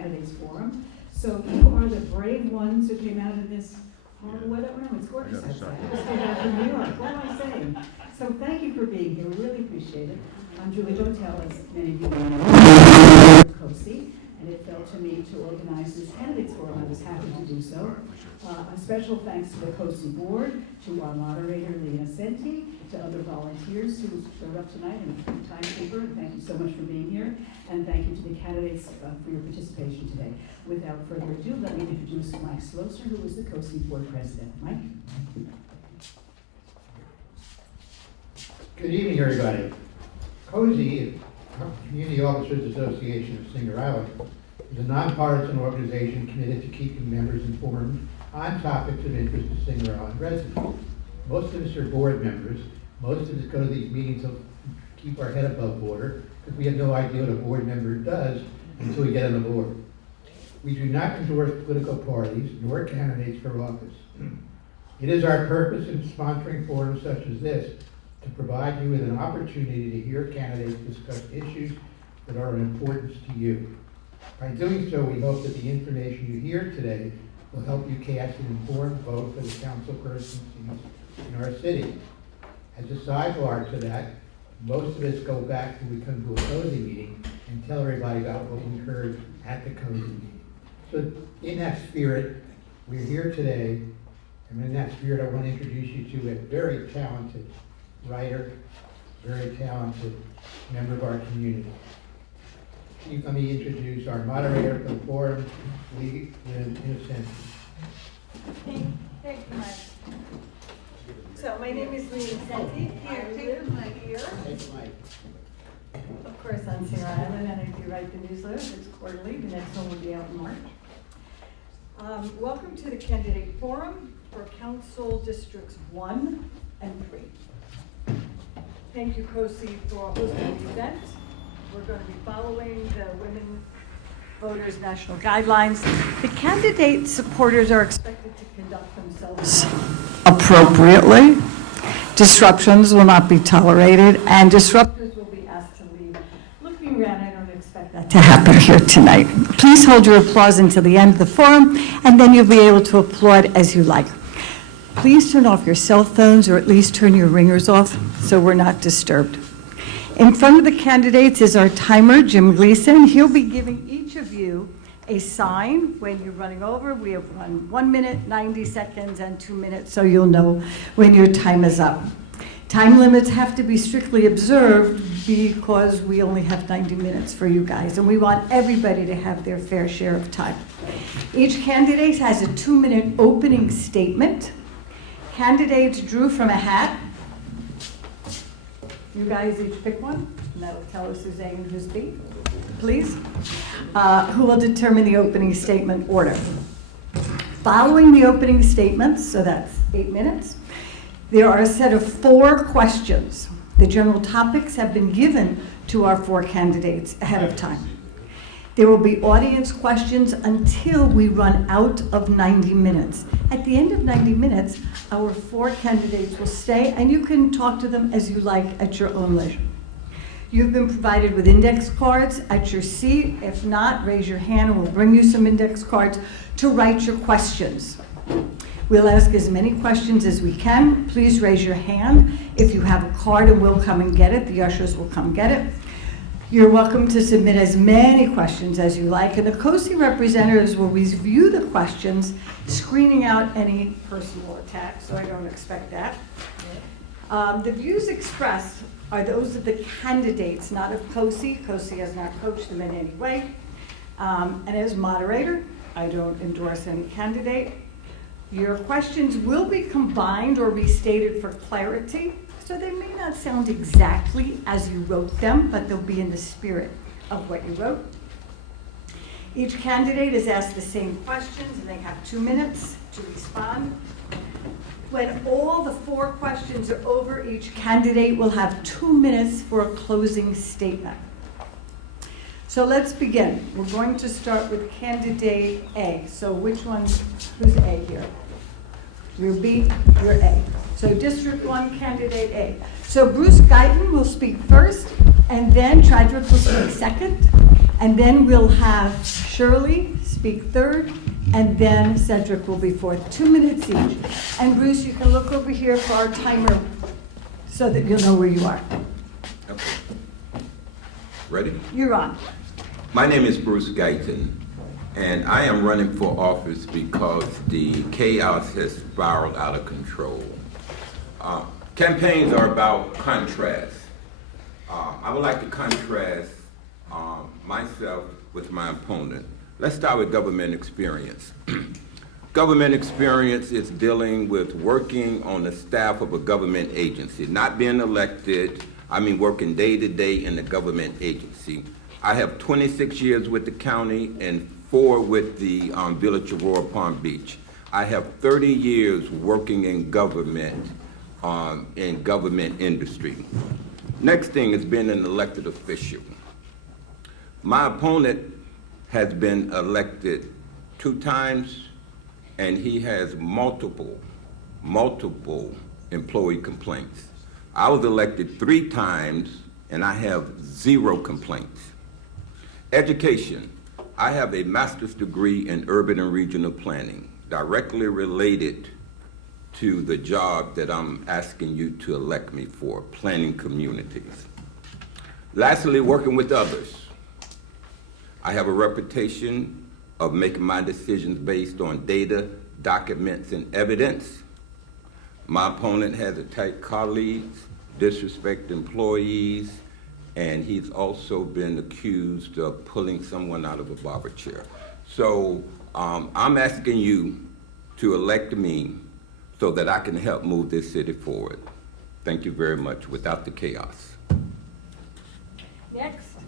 Candidates Forum. So you are the brave ones who came out in this horrible weather. Oh, no, it's gorgeous outside. I just came out from New York. What am I saying? So thank you for being here. We really appreciate it. I'm Julie Botel, as many of you know, COASI, and it fell to me to organize this Candidates Forum. I was happy to do so. A special thanks to the COASI board, to our moderator, Leah Senti, to other volunteers who showed up tonight, and timekeeper. Thank you so much for being here, and thank you to the candidates for your participation today. Without further ado, let me introduce Mike Sloser, who is the COASI board president. Mike? Good evening, everybody. COASI, Community Officers Association of Singer Island, is a nonpartisan organization committed to keeping members informed on topics of interest to Singer Island residents. Most of us are board members. Most of us go to these meetings to keep our head above water, because we have no idea what a board member does until we get on the board. We do not endorse political parties nor candidates for office. It is our purpose in sponsoring forums such as this to provide you with an opportunity to hear candidates discuss issues that are of importance to you. By doing so, we hope that the information you hear today will help you cast an informed vote for the councilperson seats in our city. As a sidebar to that, most of us go back when we come to a COASI meeting and tell everybody about what we heard at the COASI meeting. So in that spirit, we're here today, and in that spirit, I want to introduce you to a very talented writer, very talented member of our community. Let me introduce our moderator for the forum, Leah Senti. Thank you, Mike. So my name is Leah Senti. I live here. Of course, on Singer Island, and I do write the newsletter. It's quarterly. The next one will be out in March. Welcome to the Candidate Forum for Council Districts 1 and 3. Thank you, COASI, for hosting the event. We're going to be following the Women Voters National Guidelines. The candidate supporters are expected to conduct themselves appropriately. Disruptions will not be tolerated, and disruptors will be asked to leave. Looking around, I don't expect that to happen here tonight. Please hold your applause until the end of the forum, and then you'll be able to applaud as you like. Please turn off your cell phones, or at least turn your ringers off so we're not disturbed. In front of the candidates is our timer, Jim Gleason. He'll be giving each of you a sign when you're running over. We have 1 minute, 90 seconds, and 2 minutes, so you'll know when your time is up. Time limits have to be strictly observed because we only have 90 minutes for you guys, and we want everybody to have their fair share of time. Each candidate has a 2-minute opening statement. Candidates drew from a hat. You guys each pick one, and that'll tell us who's A and who's B, please. Who will determine the opening statement order. Following the opening statements, so that's 8 minutes, there are a set of 4 questions. The general topics have been given to our 4 candidates ahead of time. There will be audience questions until we run out of 90 minutes. At the end of 90 minutes, our 4 candidates will stay, and you can talk to them as you like at your own leisure. You've been provided with index cards at your seat. If not, raise your hand and we'll bring you some index cards to write your questions. We'll ask as many questions as we can. Please raise your hand if you have a card, and we'll come and get it. The ushers will come get it. You're welcome to submit as many questions as you like, and the COASI representatives will review the questions, screening out any personal attacks, so I don't expect that. The views expressed are those of the candidates, not of COASI. COASI has not coached them in any way. And as moderator, I don't endorse any candidate. Your questions will be combined or restated for clarity. So they may not sound exactly as you wrote them, but they'll be in the spirit of what you wrote. Each candidate is asked the same questions, and they have 2 minutes to respond. When all the 4 questions are over, each candidate will have 2 minutes for a closing statement. So let's begin. We're going to start with candidate A. So which one, who's A here? You're B, you're A. So District 1, Candidate A. So Bruce Guyton will speak first, and then Chadwick will speak second, And then we'll have Shirley speak third, and then Cedric will be fourth, 2 minutes each. And Bruce, you can look over here for our timer so that you'll know where you are. Okay. Ready? You're on. My name is Bruce Guyton, and I am running for office because the chaos has spiraled out of control. Campaigns are about contrast. I would like to contrast myself with my opponent. Let's start with government experience. Government experience is dealing with working on the staff of a government agency, not being elected, working day to day in the government agency. I have 26 years with the county and 4 with the Village of Royal Palm Beach. I have 30 years working in government industry. Next thing is being an elected official. My opponent has been elected 2 times, and he has multiple employee complaints. I was elected 3 times, and I have 0 complaints. Education. I have a master's degree in urban and regional planning, directly related to the job that I'm asking you to elect me for, planning communities. Lastly, working with others. I have a reputation of making my decisions based on data, documents, and evidence. My opponent has attacked colleagues, disrespect employees, and he's also been accused of pulling someone out of a barber chair. So I'm asking you to elect me so that I can help move this city forward. Thank you very much. Without the chaos. Next,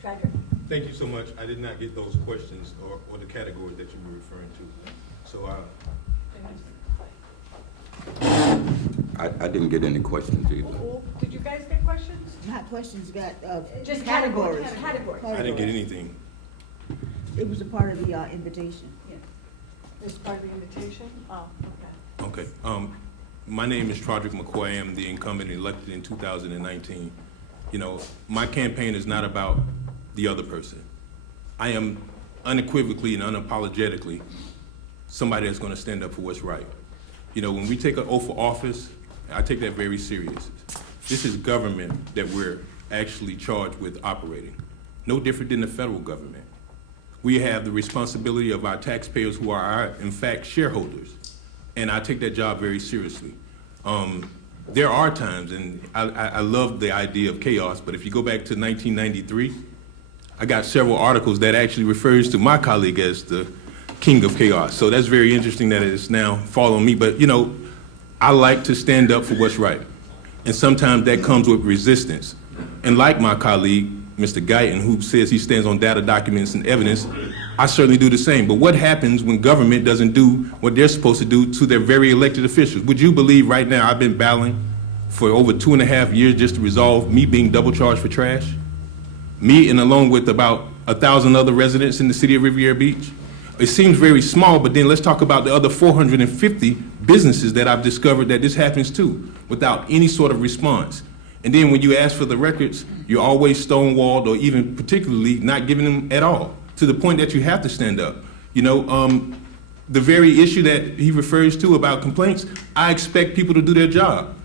Frederick. Thank you so much. I did not get those questions or the categories that you were referring to. So I didn't get any questions either. Did you guys get questions? Not questions, got Just categories. Categories. I didn't get anything. It was a part of the invitation. This part of the invitation? Oh, okay. Okay. My name is Trodrick McCoy. I am the incumbent elected in 2019. You know, my campaign is not about the other person. I am unequivocally and unapologetically somebody that's going to stand up for what's right. You know, when we take an oath of office, I take that very serious. This is government that we're actually charged with operating. No different than the federal government. We have the responsibility of our taxpayers who are our, in fact, shareholders. And I take that job very seriously. There are times, and I love the idea of chaos, but if you go back to 1993, I got several articles that actually refers to my colleague as the king of chaos. So that's very interesting that it's now following me. But, you know, I like to stand up for what's right. And sometimes that comes with resistance. And like my colleague, Mr. Guyton, who says he stands on data, documents, and evidence, I certainly do the same. But what happens when government doesn't do what they're supposed to do to their very elected officials? Would you believe right now I've been battling for over 2.5 years just to resolve me being double charged for trash? Me and along with about 1,000 other residents in the city of Riviera Beach? It seems very small, but then let's talk about the other 450 businesses that I've discovered that this happens to without any sort of response. And then when you ask for the records, you're always stonewalled or even particularly not giving them at all, to the point that you have to stand up. You know, the very issue that he refers to about complaints, I expect people to do their job.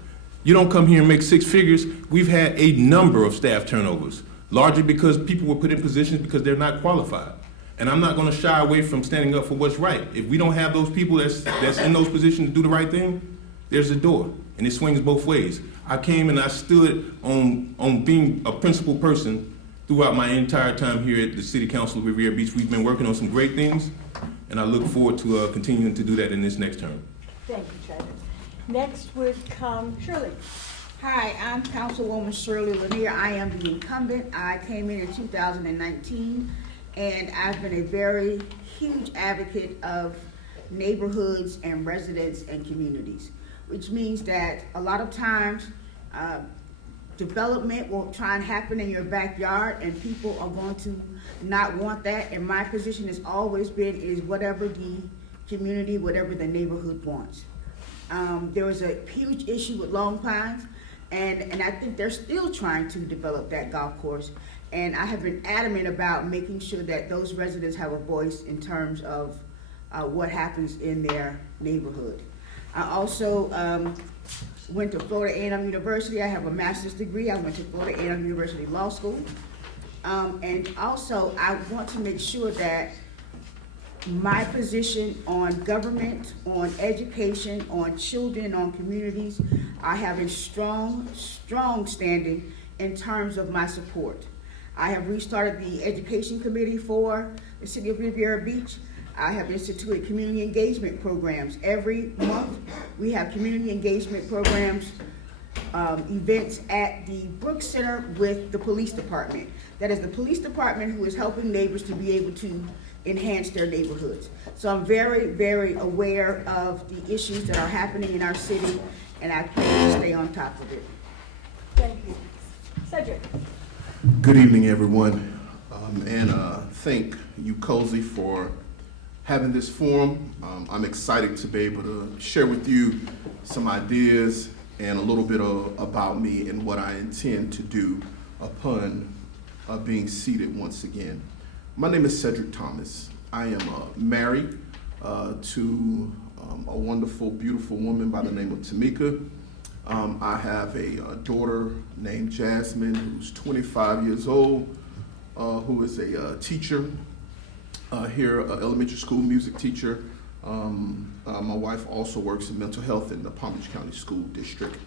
You don't come here and make 6 figures. We've had a number of staff turnovers, largely because people were put in positions because they're not qualified. And I'm not going to shy away from standing up for what's right. If we don't have those people that's in those positions to do the right thing, there's a door, and it swings both ways. I came and I stood on being a principled person throughout my entire time here at the City Council of Riviera Beach. We've been working on some great things, and I look forward to continuing to do that in this next term. Thank you, Travis. Next would come Shirley. Hi, I'm Councilwoman Shirley Lanier. I am the incumbent. I came in 2019, and I've been a very huge advocate of neighborhoods and residents and communities, which means that a lot of times development will try and happen in your backyard, and people are going to not want that. And my position has always been is whatever the community, whatever the neighborhood wants. There was a huge issue with Long Pines, and I think they're still trying to develop that golf course. And I have been adamant about making sure that those residents have a voice in terms of what happens in their neighborhood. I also went to Florida A&M University. I have a master's degree. I went to Florida A&M University Law School. And also, I want to make sure that my position on government, on education, on children, on communities, I have a strong standing in terms of my support. I have restarted the education committee for the city of Riviera Beach. I have instituted community engagement programs. Every month, we have community engagement programs, events at the Brooks Center with the police department. That is the police department who is helping neighbors to be able to enhance their neighborhoods. So I'm very, very aware of the issues that are happening in our city, and I plan to stay on top of it. Thank you. Cedric. Good evening, everyone, and thank you, COASI, for having this forum. I'm excited to be able to share with you some ideas and a little bit about me and what I intend to do upon being seated once again. My name is Cedric Thomas. I am married to a wonderful, beautiful woman by the name of Tamika. I have a daughter named Jasmine, who's 25 years old, who is a teacher here, an elementary school music teacher. My wife also works in mental health in the Palm Beach County School District.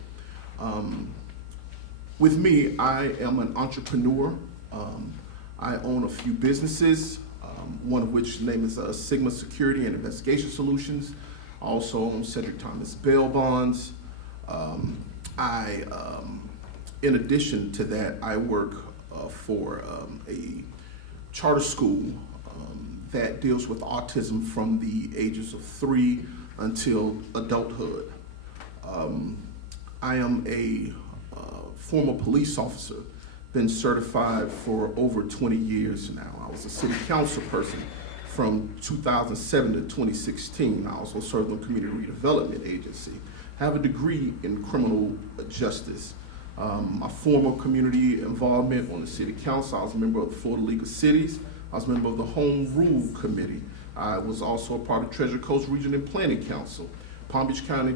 With me, I am an entrepreneur. I own a few businesses, one of which name is Sigma Security and Investigation Solutions. I also own Cedric Thomas Bail Bonds. In addition to that, I work for a charter school that deals with autism from the ages of 3 until adulthood. I am a former police officer, been certified for over 20 years now. I was a city council person from 2007 to 2016. I also served on Community Redevelopment Agency. I have a degree in criminal justice. My former community involvement on the city council, I was a member of the Florida League of Cities. I was a member of the Home Rule Committee. I was also a part of Treasure Coast Region and Planning Council, Palm Beach County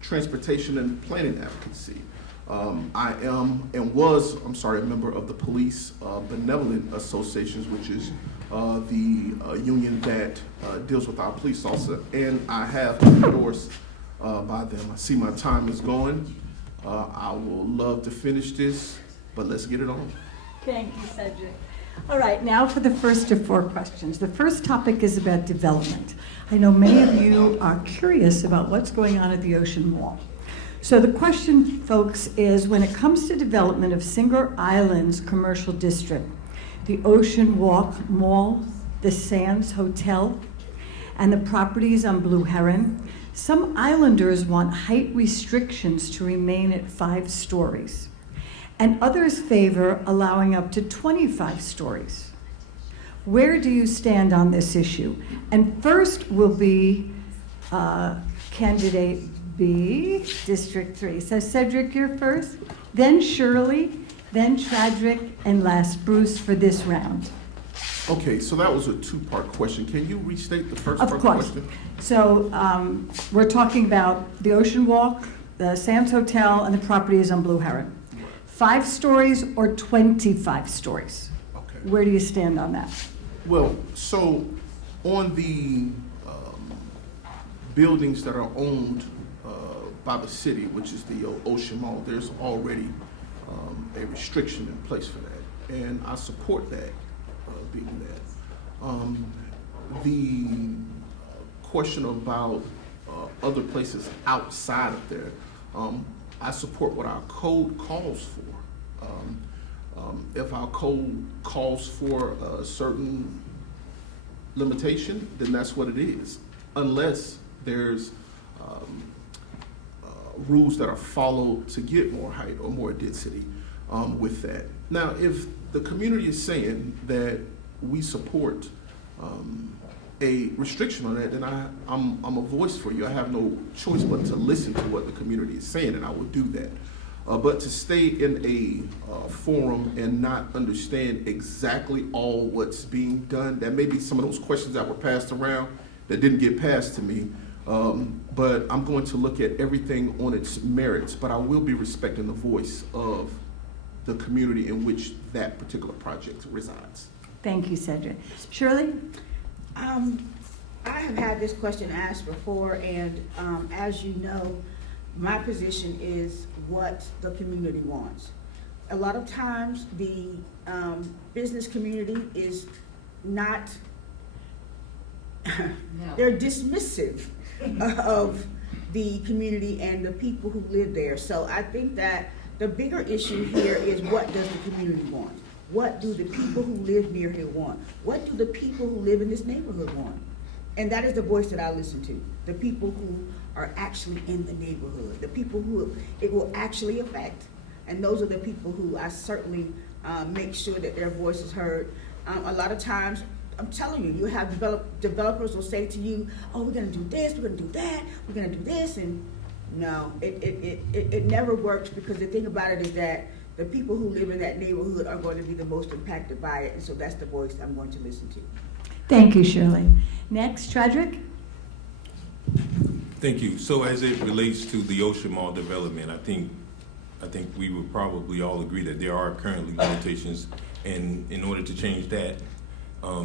Transportation and Planning Advocacy. I am and was, a member of the Police Benevolent Associations, which is the union that deals with our police officer, and I have been endorsed by them. I see my time is going. I will love to finish this, but let's get it on. Thank you, Cedric. All right, now for the first of 4 questions. The first topic is about development. I know many of you are curious about what's going on at the Ocean Mall. So the question, folks, is when it comes to development of Singer Island's commercial district, the Ocean Walk Mall, the Sands Hotel, and the properties on Blue Heron, some islanders want height restrictions to remain at 5 stories, and others favor allowing up to 25 stories. Where do you stand on this issue? And first will be candidate B, District 3. So Cedric, you're first, then Shirley, then Chadrick, and last Bruce for this round. Okay, so that was a 2-part question. Can you restate the first Of part of the course. question? So we're talking about the Ocean Walk, the Sands Hotel, and the properties on Blue Heron. 5 stories or 25 stories? Okay. Where do you stand on that? Well, so on the buildings that are owned by the city, which is the Ocean Mall, there's already a restriction in place for that, and I support that being that. The question about other places outside of there, I support what our code calls for. If our code calls for a certain limitation, then that's what it is, unless there's rules that are followed to get more height or more density with that. Now, if the community is saying that we support a restriction on that, then I'm a voice for you. I have no choice but to listen to what the community is saying, and I will do that. But to stay in a forum and not understand exactly all what's being done, that may be some of those questions that were passed around that didn't get passed to me. But I'm going to look at everything on its merits, but I will be respecting the voice of the community in which that particular project resides. Thank you, Cedric. Shirley? I have had this question asked before, and as you know, my position is what the community wants. A lot of times, the business community is not, they're dismissive of the community and the people who live there. So I think that the bigger issue here is, what does the community want? What do the people who live near here want? What do the people who live in this neighborhood want? And that is the voice that I listen to, the people who are actually in the neighborhood, the people who it will actually affect. And those are the people who I certainly make sure that their voice is heard. A lot of times, I'm telling you, you have developers will say to you, oh, we're gonna do this, we're gonna do that, we're gonna do this, and no, it never works, because the thing about it is that the people who live in that neighborhood are going to be the most impacted by it, and so that's the voice I'm going to listen to. Thank you, Shirley. Next, Chadrick? Thank you. So as it relates to the Ocean Mall development, I think we would probably all agree that there are currently limitations, and in order to change that,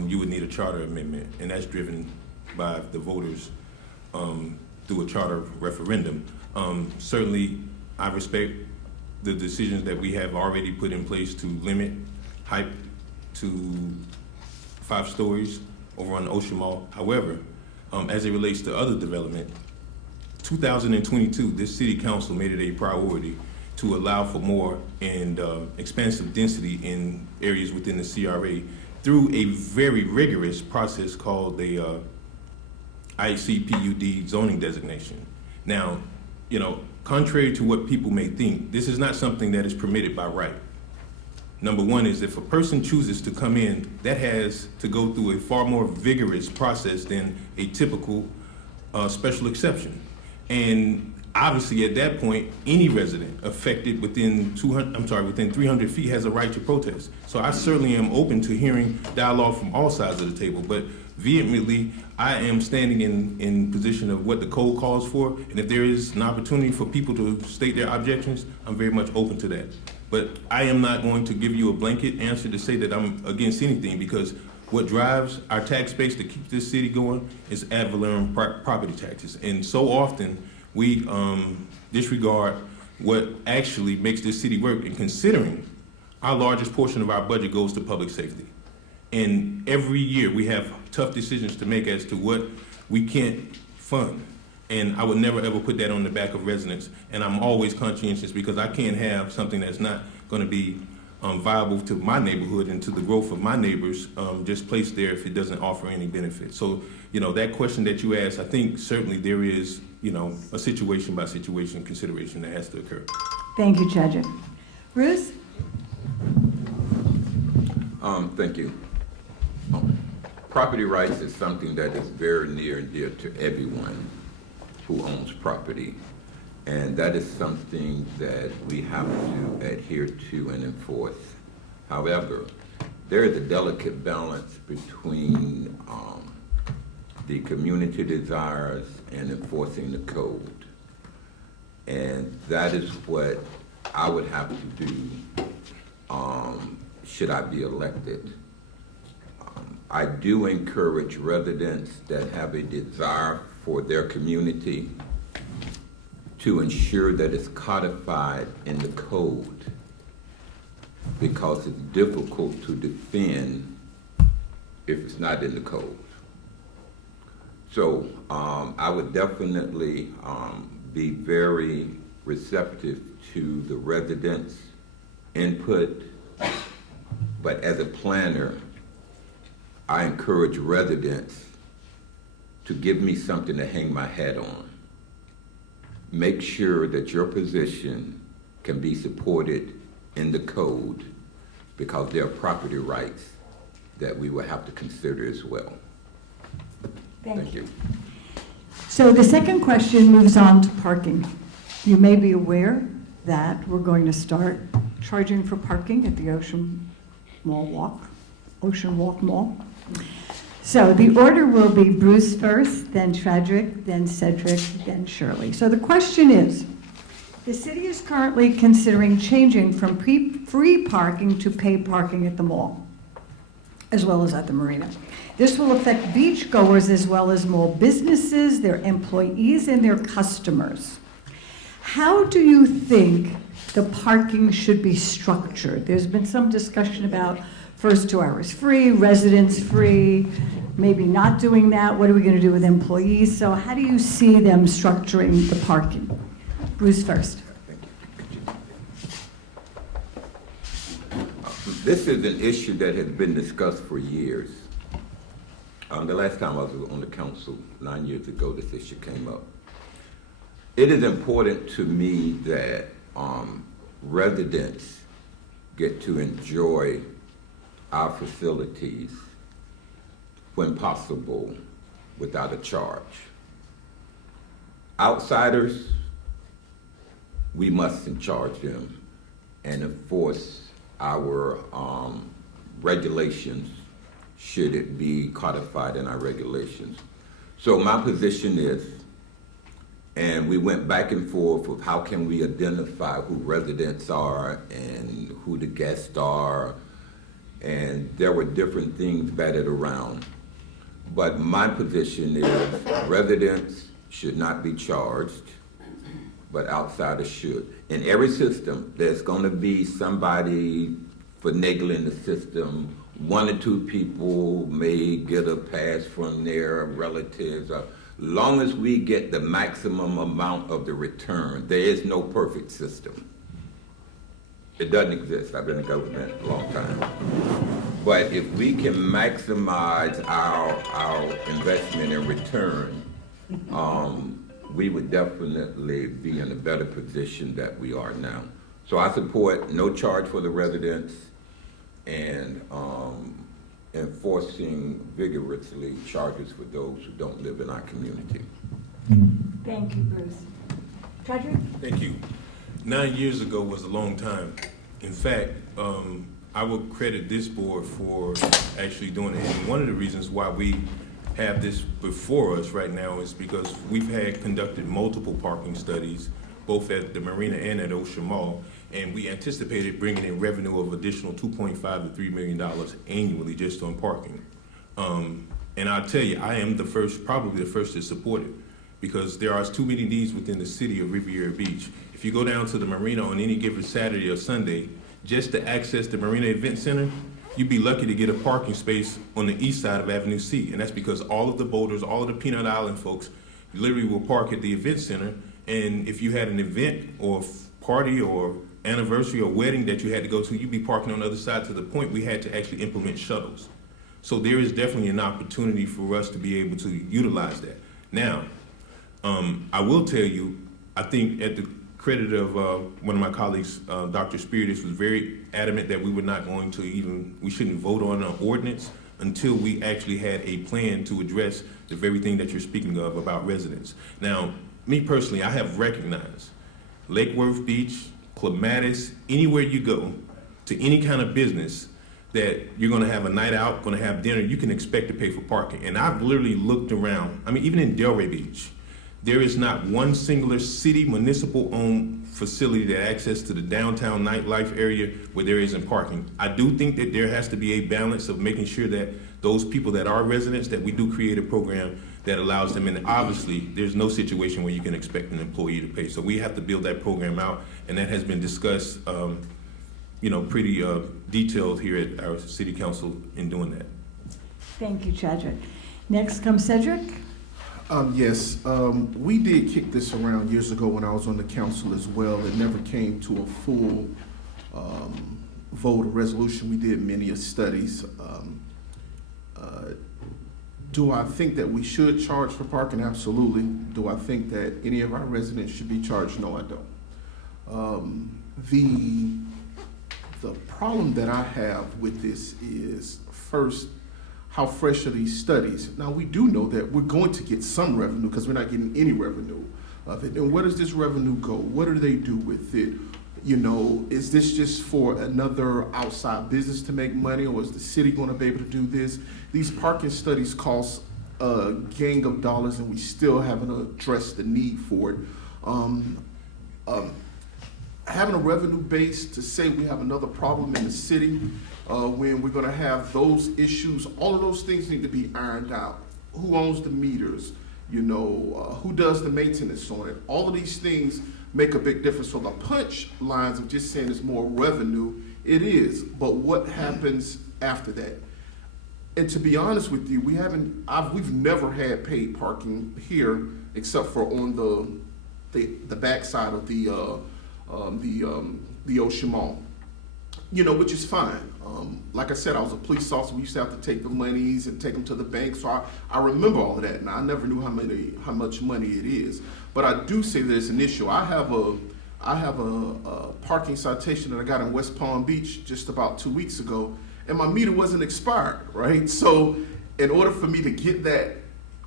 you would need a charter amendment, and that's driven by the voters through a charter referendum. Certainly, I respect the decisions that we have already put in place to limit height to 5 stories over on the Ocean Mall. However, as it relates to other development, 2022, this city council made it a priority to allow for more and expansive density in areas within the CRA through a very rigorous process called the ICPUD zoning designation. Now, you know, contrary to what people may think, this is not something that is permitted by right. Number one is, if a person chooses to come in, that has to go through a far more vigorous process than a typical special exception. And obviously, at that point, any resident affected within 300 feet has a right to protest. So I certainly am open to hearing dialogue from all sides of the table, but vehemently, I am standing in position of what the code calls for, and if there is an opportunity for people to state their objections, I'm very much open to that. But I am not going to give you a blanket answer to say that I'm against anything, because what drives our tax base to keep this city going is ad valorem property taxes. And so often, we disregard what actually makes this city work, and considering our largest portion of our budget goes to public safety. And every year we have tough decisions to make as to what we can't fund. And I would never ever put that on the back of residents. And I'm always conscientious, because I can't have something that's not gonna be viable to my neighborhood and to the growth of my neighbors just placed there if it doesn't offer any benefit. So, you know, that question that you asked, I think certainly there is, you know, a situation by situation consideration that has to occur. Thank you, Chadrick. Bruce? Thank you. Property rights is something that is very near and dear to everyone who owns property. And that is something that we have to adhere to and enforce. However, there is a delicate balance between the community desires and enforcing the code. And that is what I would have to do should I be elected. I do encourage residents that have a desire for their community to ensure that it's codified in the code, because it's difficult to defend if it's not in the code. So I would definitely be very receptive to the residents' input, but as a planner, I encourage residents to give me something to hang my hat on. Make sure that your position can be supported in the code, because there are property rights that we will have to consider as well. Thank you. So the second question moves on to parking. You may be aware that we're going to start charging for parking at the Ocean Walk Mall. So the order will be Bruce first, then Chadwick, then Cedric, then Shirley. So the question is, the city is currently considering changing from free parking to paid parking at the mall, as well as at the marina. This will affect beachgoers as well as mall businesses, their employees, and their customers. How do you think the parking should be structured? There's been some discussion about first 2 hours free, residents free, maybe not doing that. What are we going to do with employees? So how do you see them structuring the parking? Bruce first. This is an issue that has been discussed for years. The last time I was on the council 9 years ago, this issue came up. It is important to me that residents get to enjoy our facilities when possible without a charge. Outsiders, we mustn't charge them and enforce our regulations should it be codified in our regulations. So my position is, and we went back and forth with how can we identify who residents are and who the guests are, and there were different things batted around. But my position is residents should not be charged, but outsiders should. In every system, there's gonna be somebody finagling the system. 1 or 2 people may get a pass from their relatives. Long as we get the maximum amount of the return, there is no perfect system. It doesn't exist. I've been in government a long time. But if we can maximize our investment in return, we would definitely be in a better position that we are now. So I support no charge for the residents and enforcing vigorously charges for those who don't live in our community. Thank you, Bruce. Chadwick? Thank you. 9 years ago was a long time. In fact, I will credit this board for actually doing it. And one of the reasons why we have this before us right now is because we've conducted multiple parking studies, both at the marina and at Ocean Mall, and we anticipated bringing in revenue of additional $2.5 to $3 million annually just on parking. And I'll tell you, I am probably the first to support it, because there are too many needs within the city of Riviera Beach. If you go down to the marina on any given Saturday or Sunday, just to access the Marina Event Center, you'd be lucky to get a parking space on the east side of Avenue C. And that's because all of the boaters, all of the Peanut Island folks literally will park at the event center. And if you had an event or party or anniversary or wedding that you had to go to, you'd be parking on the other side, to the point we had to actually implement shuttles. So there is definitely an opportunity for us to be able to utilize that. Now, I will tell you, I think at the credit of one of my colleagues, Dr. Spiritus, was very adamant that we were not going to we shouldn't vote on an ordinance until we actually had a plan to address the very thing that you're speaking of about residents. Now, me personally, I have recognized Lake Worth Beach, Clematis, anywhere you go to any kind of business that you're gonna have a night out, gonna have dinner, you can expect to pay for parking. And I've literally looked around, I mean, even in Delray Beach, there is not one singular city municipal-owned facility that access to the downtown nightlife area where there isn't parking. I do think that there has to be a balance of making sure that those people that are residents, that we do create a program that allows them, and obviously, there's no situation where you can expect an employee to pay. So we have to build that program out, and that has been discussed, pretty detailed here at our city council in doing that. Thank you, Chadwick. Next comes Cedric. Yes, we did kick this around years ago when I was on the council as well. It never came to a full vote or resolution. We did many studies. Do I think that we should charge for parking? Absolutely. Do I think that any of our residents should be charged? No, I don't. The problem that I have with this is, first, how fresh are these studies? Now, we do know that we're going to get some revenue because we're not getting any revenue of it. And where does this revenue go? What do they do with it? You know, is this just for another outside business to make money, or is the city going to be able to do this? These parking studies cost a gang of dollars, and we still haven't addressed the need for it. Having a revenue base to say we have another problem in the city, when we're going to have those issues, all of those things need to be ironed out. Who owns the meters? You know, who does the maintenance on it? All of these things make a big difference. So the punch lines of just saying it's more revenue, it is, but what happens after that? And to be honest with you, we've never had paid parking here except for on the backside of the Ocean Mall. You know, which is fine. Like I said, I was a police officer. We used to have to take the monies and take them to the bank. So I remember all of that, and I never knew how much money it is. But I do say that it's an issue. I have a parking citation that I got in West Palm Beach just about 2 weeks ago, and my meter wasn't expired, right? So in order for me to get that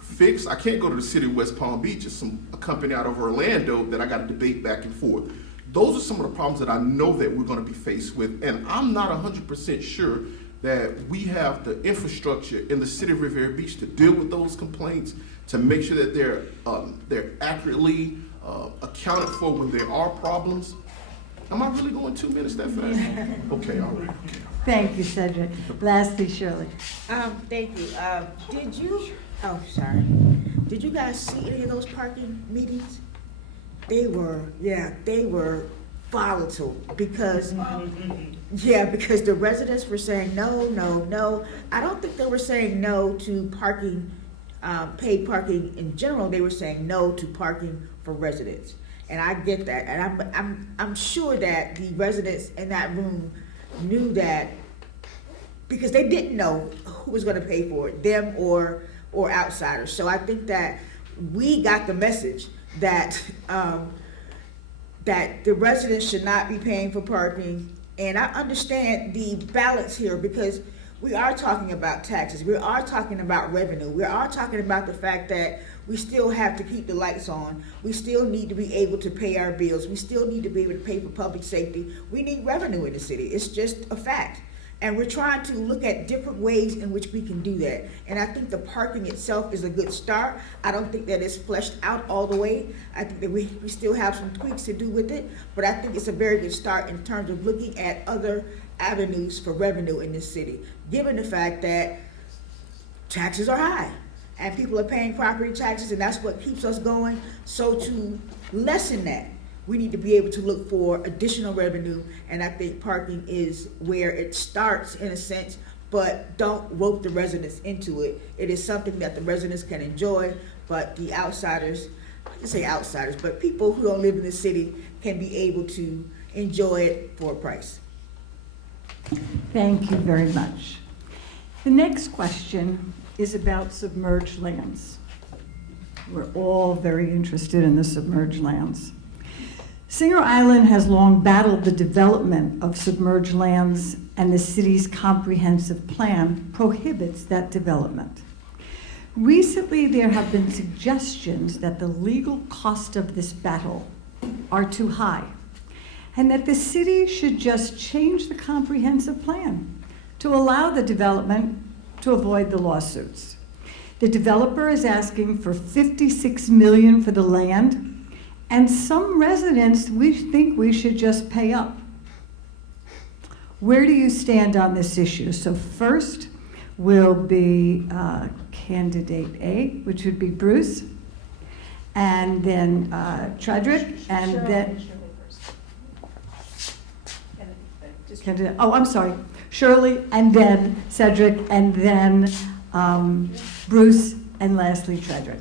fixed, I can't go to the city of West Palm Beach. It's a company out of Orlando that I got to debate back and forth. Those are some of the problems that I know that we're going to be faced with, and I'm not 100% sure that we have the infrastructure in the city of Riviera Beach to deal with those complaints, to make sure that they're accurately accounted for when there are problems. Am I really going 2 minutes that fast? Okay, all right. Okay. Thank you, Cedric. Lastly, Shirley. Thank you. Did you guys see any of those parking meetings? They were volatile because the residents were saying no. I don't think they were saying no to parking, paid parking in general. They were saying no to parking for residents, and I get that. And I'm sure that the residents in that room knew that, because they didn't know who was going to pay for it, them or outsiders. So I think that we got the message that that the residents should not be paying for parking. And I understand the balance here, because we are talking about taxes, we are talking about revenue, we are talking about the fact that we still have to keep the lights on, we still need to be able to pay our bills, we still need to be able to pay for public safety. We need revenue in the city. It's just a fact. And we're trying to look at different ways in which we can do that. And I think the parking itself is a good start. I don't think that it's fleshed out all the way. I think that we still have some tweaks to do with it, but I think it's a very good start in terms of looking at other avenues for revenue in this city, given the fact that taxes are high and people are paying property taxes, and that's what keeps us going. So to lessen that, we need to be able to look for additional revenue, and I think parking is where it starts in a sense, but don't rope the residents into it. It is something that the residents can enjoy, but the outsiders, I can say outsiders, but people who don't live in the city can be able to enjoy it for a price. Thank you very much. The next question is about submerged lands. We're all very interested in the submerged lands. Singer Island has long battled the development of submerged lands, and the city's comprehensive plan prohibits that development. Recently, there have been suggestions that the legal cost of this battle are too high, and that the city should just change the comprehensive plan to allow the development to avoid the lawsuits. The developer is asking for $56 million for the land, and some residents, we think we should just pay up. Where do you stand on this issue? So first will be candidate A, which would be Bruce, and then Tredrick, and then candidate, oh, I'm sorry, Shirley, and then Cedric, and then Bruce, and lastly Tredrick.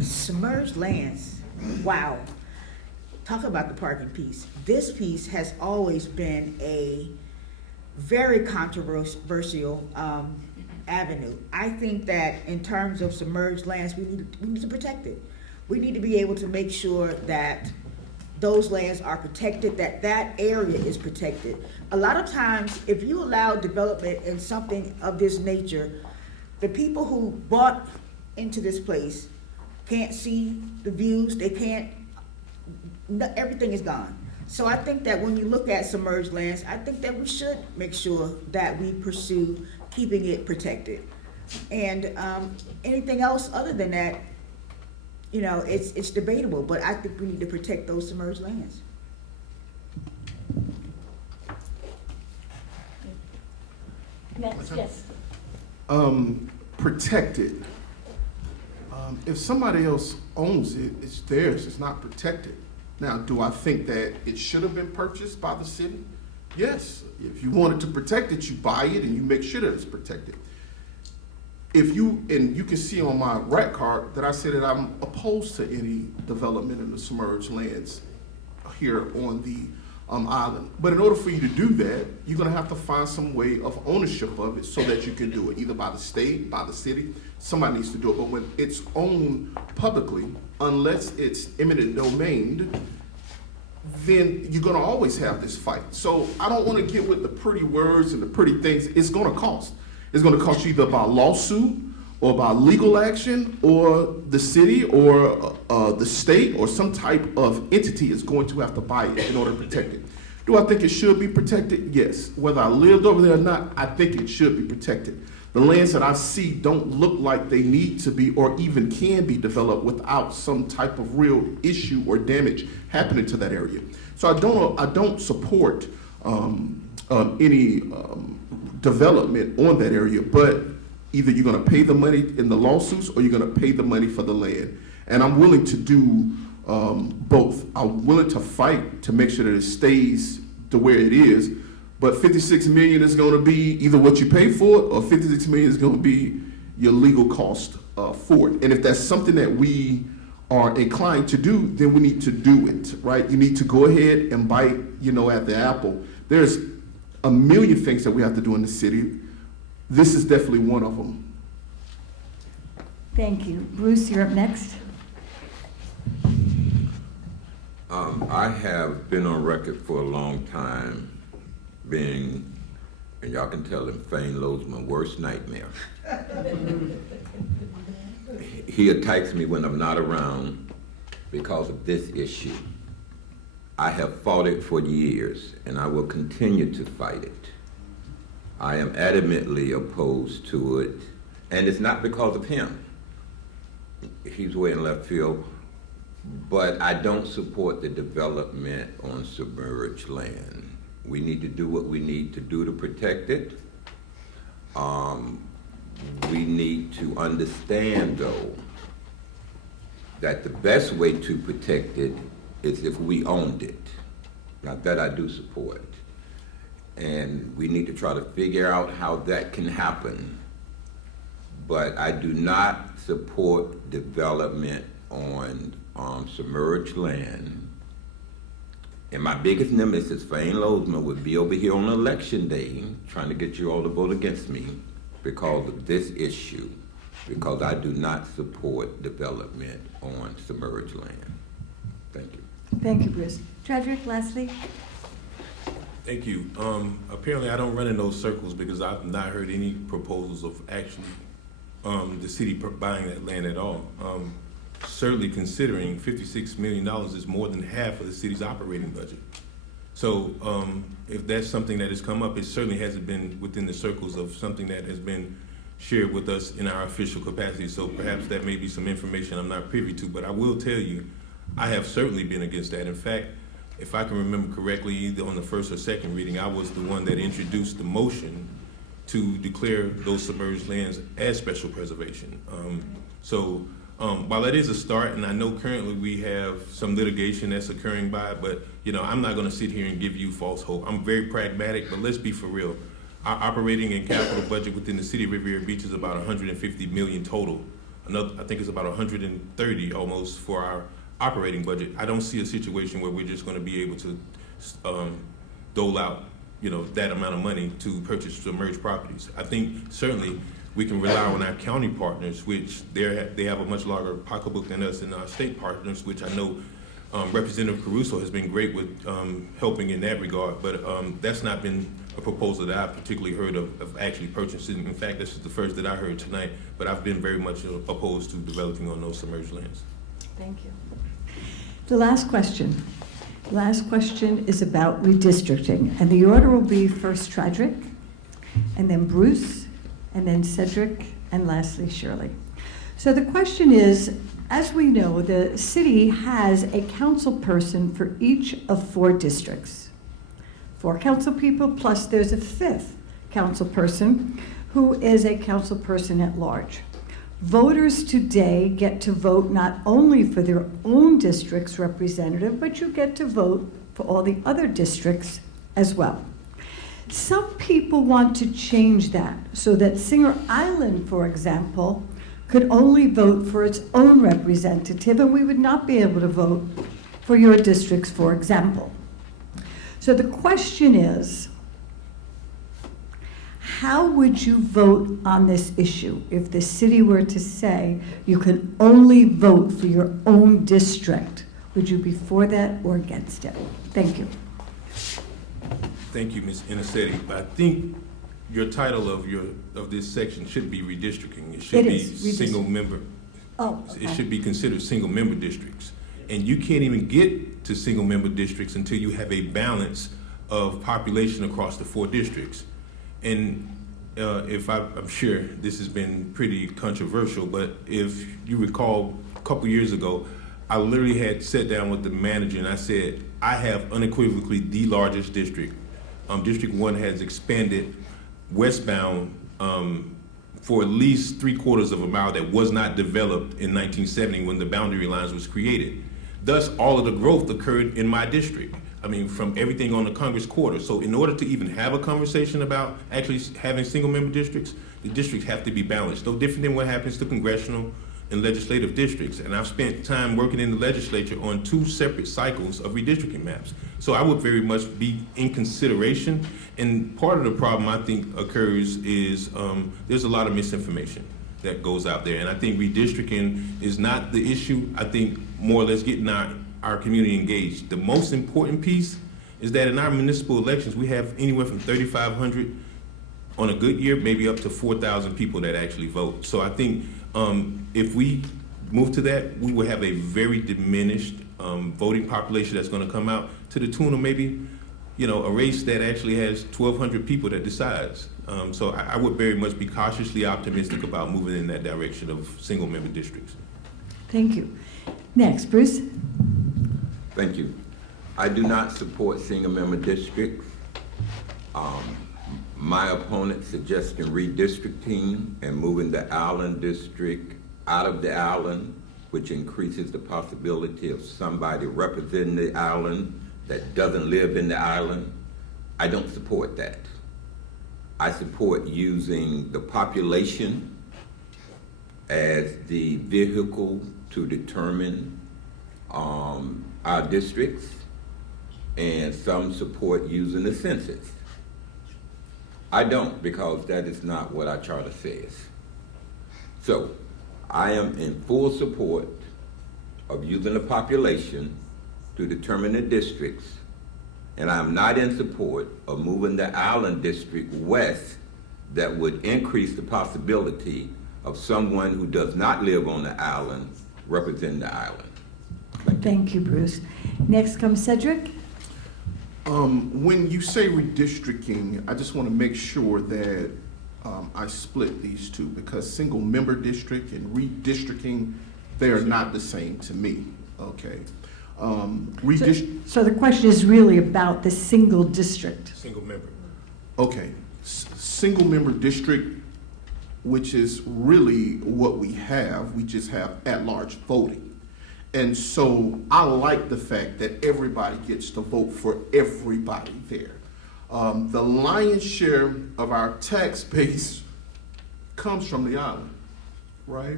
Submerged lands, wow. Talk about the parking piece. This piece has always been a very controversial avenue. I think that in terms of submerged lands, we need to protect it. We need to be able to make sure that those lands are protected, that area is protected. A lot of times, if you allow development in something of this nature, the people who bought into this place can't see the views, they can't, everything is gone. So I think that when you look at submerged lands, I think that we should make sure that we pursue keeping it protected. And anything else other than that, you know, it's debatable, but I think we need to protect those submerged lands. Next, yes. Protected. If somebody else owns it, it's theirs, it's not protected. Now, do I think that it should have been purchased by the city? Yes. If you wanted to protect it, you buy it and you make sure that it's protected. If you, and you can see on my rat card that I said that I'm opposed to any development in the submerged lands here on the island. But in order for you to do that, you're gonna have to find some way of ownership of it so that you can do it, either by the state, by the city, somebody needs to do it. But when it's owned publicly, unless it's eminent domain, then you're gonna always have this fight. So I don't wanna get with the pretty words and the pretty things. It's gonna cost. It's gonna cost you either by lawsuit or by legal action, or the city or the state or some type of entity is going to have to buy it in order to protect it. Do I think it should be protected? Yes. Whether I lived over there or not, I think it should be protected. The lands that I see don't look like they need to be or even can be developed without some type of real issue or damage happening to that area. So I don't support any development on that area, but either you're gonna pay the money in the lawsuits or you're gonna pay the money for the land. And I'm willing to do both. I'm willing to fight to make sure that it stays to where it is, but 56 million is gonna be either what you pay for it or 56 million is gonna be your legal cost for it. And if that's something that we are inclined to do, then we need to do it, right? You need to go ahead and bite, at the apple. There's a million things that we have to do in the city. This is definitely one of them. Thank you. Bruce, you're up next. I have been on record for a long time being, and y'all can tell him, Fane Lowe's my worst nightmare. He attacks me when I'm not around because of this issue. I have fought it for years, and I will continue to fight it. I am adamantly opposed to it, and it's not because of him. He's way in left field, but I don't support the development on submerged land. We need to do what we need to do to protect it. We need to understand, though, that the best way to protect it is if we owned it. Now, that I do support. And we need to try to figure out how that can happen. But I do not support development on submerged land. And my biggest nemesis, Fane Lozman, would be over here on election day trying to get you all to vote against me because of this issue, because I do not support development on submerged land. Thank you. Thank you, Bruce. Frederick, Leslie? Thank you. Apparently I don't run in those circles because I've not heard any proposals of actually the city buying that land at all. Certainly considering $56 million is more than half of the city's operating budget. So if that's something that has come up, it certainly hasn't been within the circles of something that has been shared with us in our official capacity. So perhaps that may be some information I'm not privy to, but I will tell you, I have certainly been against that. In fact, if I can remember correctly, either on the first or second reading, I was the one that introduced the motion to declare those submerged lands as special preservation. While that is a start, and I know currently we have some litigation that's occurring by, but I'm not gonna sit here and give you false hope. I'm very pragmatic, but let's be for real. Our operating and capital budget within the city of Riviera Beach is about 150 million total. I think it's about 130 almost for our operating budget. I don't see a situation where we're just gonna be able to dole out that amount of money to purchase submerged properties. I think certainly we can rely on our county partners, which they have a much larger pocketbook than us, and our state partners, which I know Representative Caruso has been great with helping in that regard, but that's not been a proposal that I particularly heard of actually purchasing. In fact, this is the first that I heard tonight, but I've been very much opposed to developing on those submerged lands. Thank you. The last question. The last question is about redistricting, and the order will be first Tradrick, and then Bruce, and then Cedric, and lastly Shirley. So the question is, as we know, the city has a council person for each of 4 districts. 4 council people, plus there's a 5th council person who is a council person at large. Voters today get to vote not only for their own district's representative, but you get to vote for all the other districts as well. Some people want to change that so that Singer Island, for example, could only vote for its own representative, and we would not be able to vote for your districts, for example. So the question is, how would you vote on this issue if the city were to say you can only vote for your own district? Would you be for that or against it? Thank you. Thank you, Ms. Inacetti. I think your title of this section should be redistricting. It should be single member. Oh, okay. It should be considered single member districts. And you can't even get to single member districts until you have a balance of population across the 4 districts. And I'm sure this has been pretty controversial, but if you recall a couple years ago, I literally had sat down with the manager and I said, I have unequivocally the largest district. District 1 has expanded westbound for at least 3/4 of a mile that was not developed in 1970 when the boundary lines was created. Thus, all of the growth occurred in my district. I mean, from everything on the Congress Quarter. So in order to even have a conversation about actually having single member districts, the districts have to be balanced. No different than what happens to congressional and legislative districts. And I've spent time working in the legislature on 2 separate cycles of redistricting maps. So I would very much be in consideration. And part of the problem I think occurs is there's a lot of misinformation that goes out there. And I think redistricting is not the issue. I think more or less getting our community engaged. The most important piece is that in our municipal elections, we have anywhere from 3,500 on a good year, maybe up to 4,000 people that actually vote. So I think if we move to that, we will have a very diminished voting population that's gonna come out to the tune of maybe, a race that actually has 1,200 people that decides. So I would very much be cautiously optimistic about moving in that direction of single member districts. Thank you. Next, Bruce. Thank you. I do not support single-member districts. My opponent suggesting redistricting and moving the Island district out of the island, which increases the possibility of somebody representing the island that doesn't live in the island. I don't support that. I support using the population as the vehicle to determine our districts, and some support using the census. I don't, because that is not what our charter says. So I am in full support of using the population to determine the districts, and I'm not in support of moving the Island district west that would increase the possibility of someone who does not live on the island representing the island. Thank you, Bruce. Next comes Cedric. When you say redistricting, I just want to make sure that I split these two, because single member district and redistricting, they are not the same to me. Okay. So the question is really about the single district. Single member. Okay. Single member district, which is really what we have. We just have at-large voting. And so I like the fact that everybody gets to vote for everybody there. The lion's share of our tax base comes from the island, right?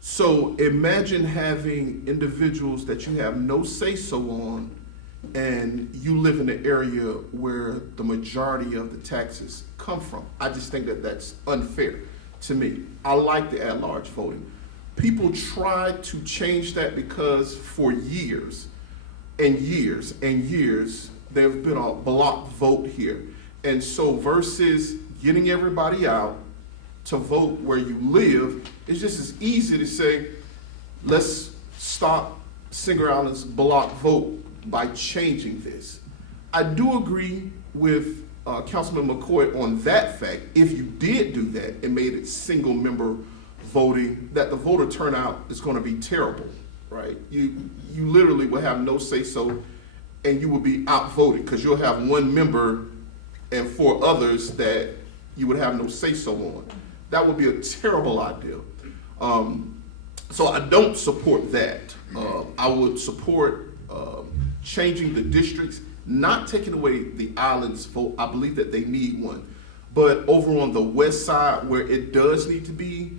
So imagine having individuals that you have no say-so on, and you live in an area where the majority of the taxes come from. I just think that that's unfair to me. I like the at-large voting. People tried to change that because for years and years and years, there's been a block vote here. And so versus getting everybody out to vote where you live, it's just as easy to say, let's stop Singer Island's block vote by changing this. I do agree with Councilman McCoy on that fact. If you did do that and made it single member voting, that the voter turnout is going to be terrible, right? You literally will have no say so, and you will be outvoted because you'll have one member and 4 others that you would have no say so on. That would be a terrible idea. So I don't support that. I would support changing the districts, not taking away the island's vote. I believe that they need one. But over on the west side, where it does need to be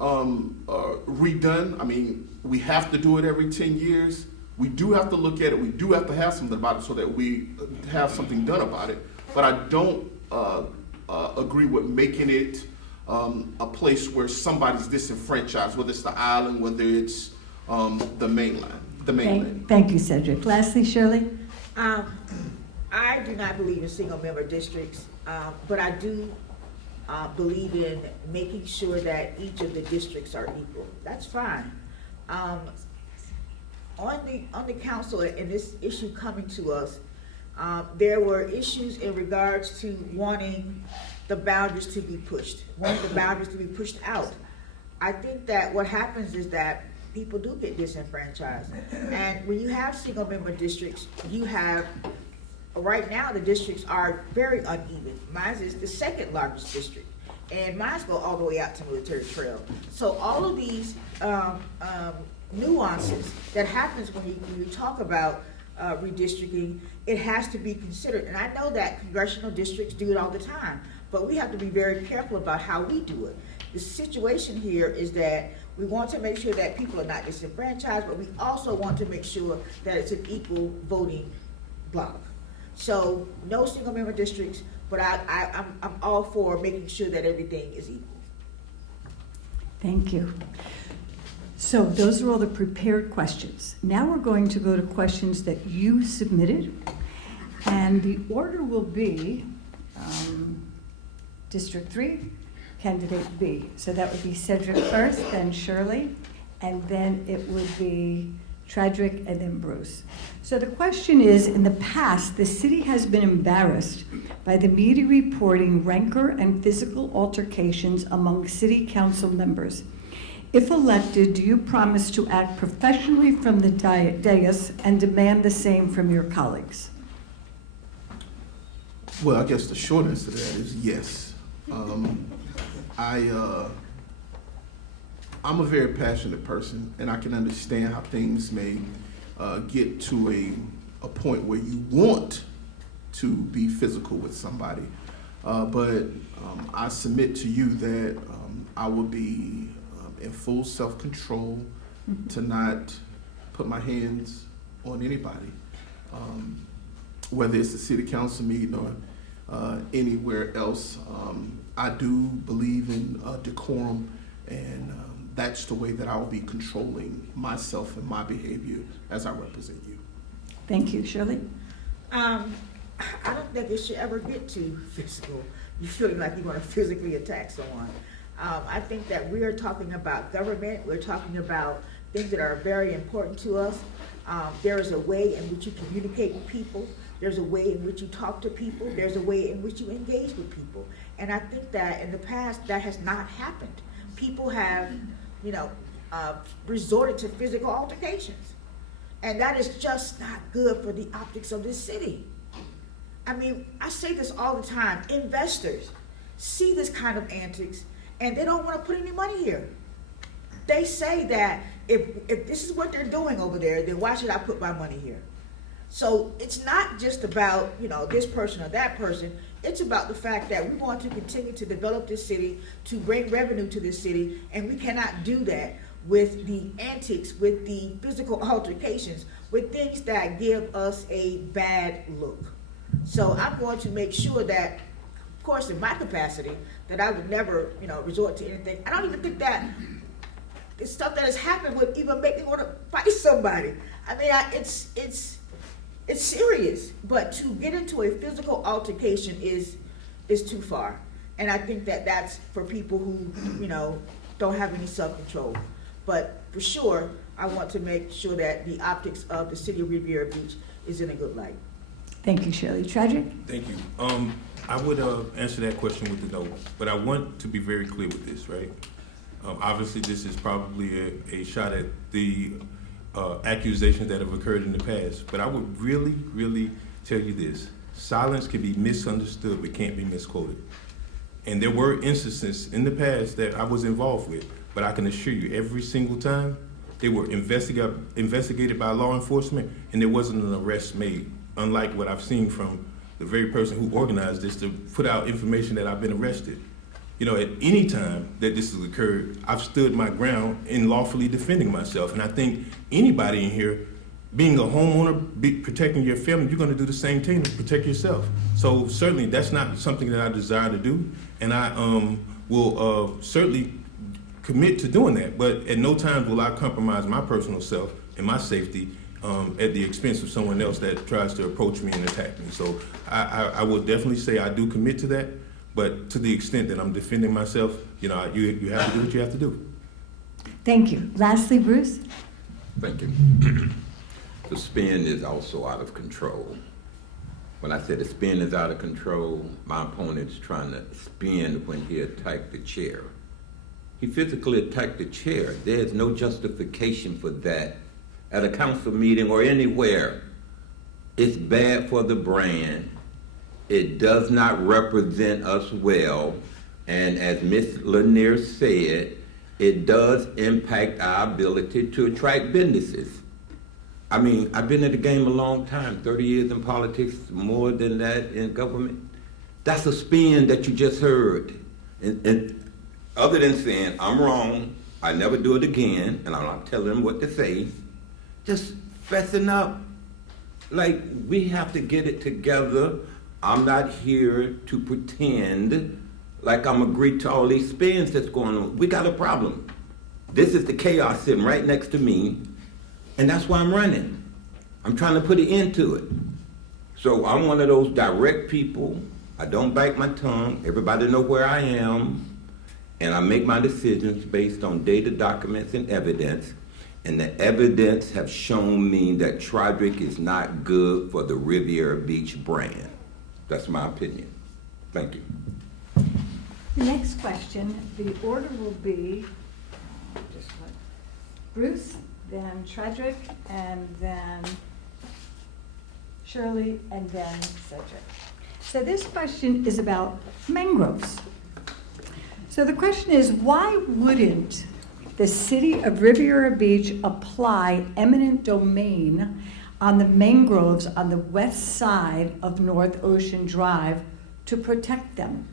redone, I mean, we have to do it every 10 years. We do have to look at it. We do have to have something about it so that we have something done about it. But I don't agree with making it a place where somebody's disenfranchised, whether it's the island, whether it's the mainland. Thank you, Cedric. Lastly, Shirley? I do not believe in single-member districts, but I do believe in making sure that each of the districts are equal. That's fine. On the council, and this issue coming to us, there were issues in regards to wanting the boundaries to be pushed, wanting the boundaries to be pushed out. I think that what happens is that people do get disenfranchised. And when you have single member districts, you have, right now the districts are very uneven. Mine is the 2nd largest district, and mine go all the way out to Military Trail. So all of these nuances that happens when you talk about redistricting, it has to be considered. And I know that congressional districts do it all the time, but we have to be very careful about how we do it. The situation here is that we want to make sure that people are not disenfranchised, but we also want to make sure that it's an equal voting block. So no single member districts, but I'm all for making sure that everything is equal. Thank you. So those are all the prepared questions. Now we're going to go to questions that you submitted. And the order will be District 3, Candidate B. So that would be Cedric first, then Shirley, and then it would be Tradrick, and then Bruce. So the question is, in the past, the city has been embarrassed by the media reporting rancor and physical altercations among city council members. If elected, do you promise to act professionally from the dais and demand the same from your colleagues? Well, I guess the short answer to that is yes. I'm a very passionate person, and I can understand how things may get to a point where you want to be physical with somebody. But I submit to you that I will be in full self-control to not put my hands on anybody, whether it's a city council meeting or anywhere else. I do believe in decorum, and that's the way that I will be controlling myself and my behavior as I represent you. Thank you. Shirley? I don't think it should ever get too physical. You feeling like you want to physically attack someone. I think that we are talking about government. We're talking about things that are very important to us. There is a way in which you communicate with people. There's a way in which you talk to people. There's a way in which you engage with people. And I think that in the past, that has not happened. People have, resorted to physical altercations. And that is just not good for the optics of this city. I mean, I say this all the time. Investors see this kind of antics, and they don't want to put any money here. They say that if this is what they're doing over there, then why should I put my money here? So it's not just about, this person or that person. It's about the fact that we want to continue to develop this city, to bring revenue to this city, and we cannot do that with the antics, with the physical altercations, with things that give us a bad look. So I'm going to make sure that, of course, in my capacity, that I would never, resort to anything. I don't even think that the stuff that has happened would even make me want to fight somebody. I mean, it's serious. But to get into a physical altercation is is too far. And I think that that's for people who, don't have any self-control. But for sure, I want to make sure that the optics of the city of Riviera Beach is in a good light. Thank you, Shirley. Tragic? Thank you. I would answer that question with the no, but I want to be very clear with this, right? Obviously, this is probably a shot at the accusations that have occurred in the past, but I would really, really tell you this. Silence can be misunderstood, but can't be misquoted. And there were instances in the past that I was involved with, but I can assure you, every single time, they were investigated by law enforcement, and there wasn't an arrest made, unlike what I've seen from the very person who organized this to put out information that I've been arrested. At any time that this has occurred, I've stood my ground in lawfully defending myself. And I think anybody in here, being a homeowner, protecting your family, you're gonna do the same thing to protect yourself. So certainly that's not something that I desire to do. And I will certainly commit to doing that. But at no time will I compromise my personal self and my safety at the expense of someone else that tries to approach me and attack me. So I will definitely say I do commit to that. But to the extent that I'm defending myself, you have to do what you have to do. Thank you. Lastly, Bruce? Thank you. The spin is also out of control. When I said the spin is out of control, my opponent's trying to spin when he attacked the chair. He physically attacked the chair. There's no justification for that at a council meeting or anywhere. It's bad for the brand. It does not represent us well, and as Ms. Lanier said, it does impact our ability to attract businesses. I mean, I've been in the game a long time, 30 years in politics, more than that in government. That's a spin that you just heard. And other than saying, I'm wrong, I never do it again, and I'm not telling them what to say, just fessing up. Like, we have to get it together. I'm not here to pretend like I'm agreed to all these spins that's going on. We got a problem. This is the chaos sitting right next to me, and that's why I'm running. I'm trying to put an end to it. So I'm one of those direct people. I don't bite my tongue. Everybody know where I am, and I make my decisions based on data, documents, and evidence. And the evidence have shown me that Trodrick is not good for the Riviera Beach brand. That's my opinion. Thank you. The next question, the order will be Bruce, then Tredrick, and then Shirley, and then Cedric. So this question is about mangroves. So the question is, why wouldn't the city of Riviera Beach apply eminent domain on the mangroves on the west side of North Ocean Drive to protect them?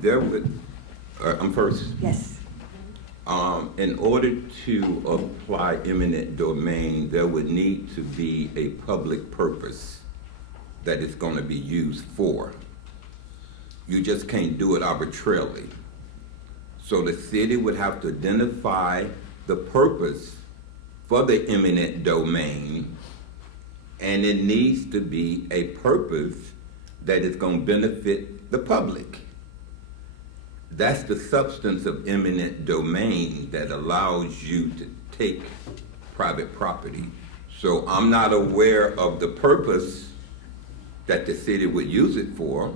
There would, I'm first. Yes. In order to apply eminent domain, there would need to be a public purpose that it's going to be used for. You just can't do it arbitrarily. So the city would have to identify the purpose for the eminent domain, and it needs to be a purpose that is going to benefit the public. That's the substance of eminent domain that allows you to take private property. So I'm not aware of the purpose that the city would use it for.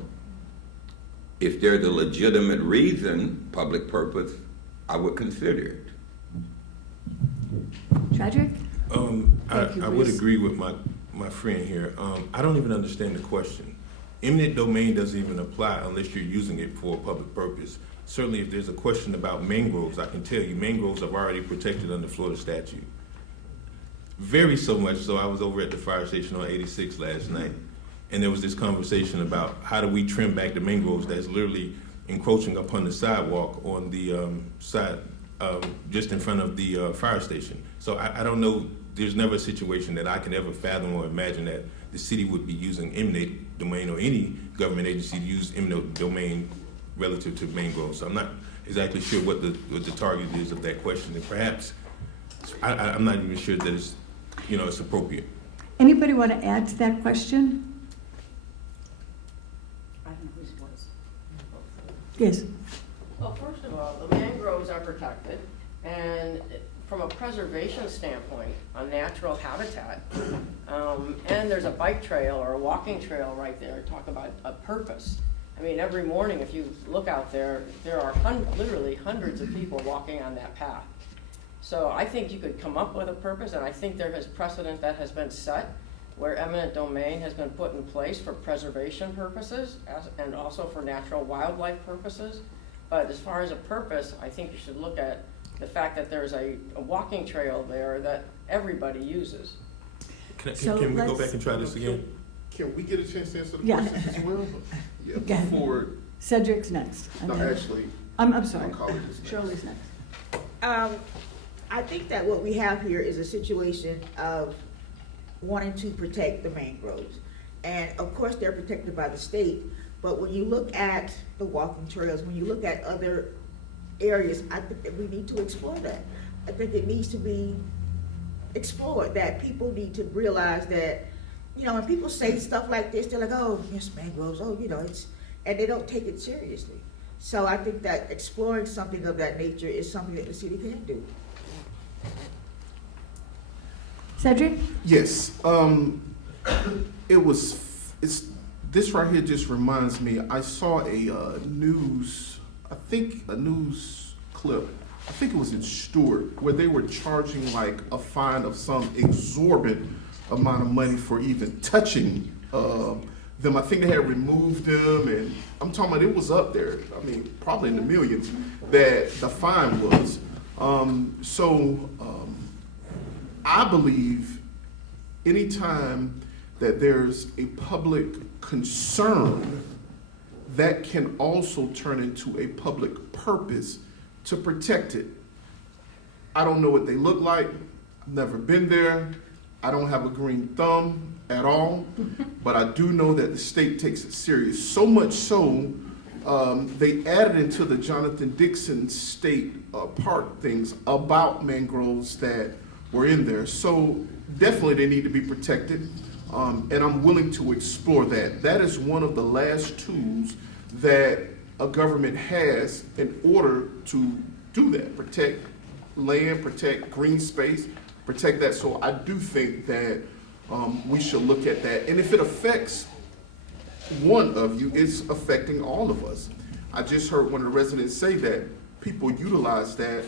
If there's a legitimate reason, public purpose, I would consider it. Tredrick? I would agree with my friend here. I don't even understand the question. Eminent domain doesn't even apply unless you're using it for a public purpose. Certainly if there's a question about mangroves, I can tell you mangroves are already protected under Florida statute. Very so much so, I was over at the fire station on 86 last night, and there was this conversation about how do we trim back the mangroves that's literally encroaching upon the sidewalk on the side, just in front of the fire station. So I don't know, there's never a situation that I can ever fathom or imagine that the city would be using eminent domain or any government agency to use eminent domain relative to mangroves. So I'm not exactly sure what the target is of that question, and perhaps I'm not even sure that it's appropriate. Anybody want to add to that question? I don't know whose was. Yes. Well, first of all, the mangroves are protected, and from a preservation standpoint, a natural habitat, and there's a bike trail or a walking trail right there, talk about a purpose. I mean, every morning, if you look out there, there are literally hundreds of people walking on that path. So I think you could come up with a purpose, and I think there is precedent that has been set where eminent domain has been put in place for preservation purposes and also for natural wildlife purposes. But as far as a purpose, I think you should look at the fact that there's a walking trail there that everybody uses. So Can we go let's- back and try this again? Can we get a chance to answer the Yeah. questions as well? Yeah, Go ahead. before, Cedric's next. and no, then- actually, I'm sorry. my colleague is next. Shirley's next. I think that what we have here is a situation of wanting to protect the mangroves. And of course, they're protected by the state, but when you look at the walking trails, when you look at other areas, I think that we need to explore that. I think it needs to be explored, that people need to realize that, you know, when people say stuff like this, they're like, oh, yes, mangroves, oh, you know, and they don't take it seriously. So I think that exploring something of that nature is something that the city can do. Cedric? Yes, this right here just reminds me, I saw a news clip, I think it was in Stewart, where they were charging like a fine of some exorbitant amount of money for even touching them. I think they had removed them, and I'm talking about it was up there, I mean, probably in the millions, that the fine was. I believe anytime that there's a public concern, that can also turn into a public purpose to protect it. I don't know what they look like. I've never been there. I don't have a green thumb at all, but I do know that the state takes it serious. So much so, they added into the Jonathan Dixon State Park things about mangroves that were in there. So definitely they need to be protected, and I'm willing to explore that. That is one of the last tools that a government has in order to do that, protect land, protect green space, protect that. So I do think that we should look at that. And if it affects one of you, it's affecting all of us. I just heard one of the residents say that people utilize that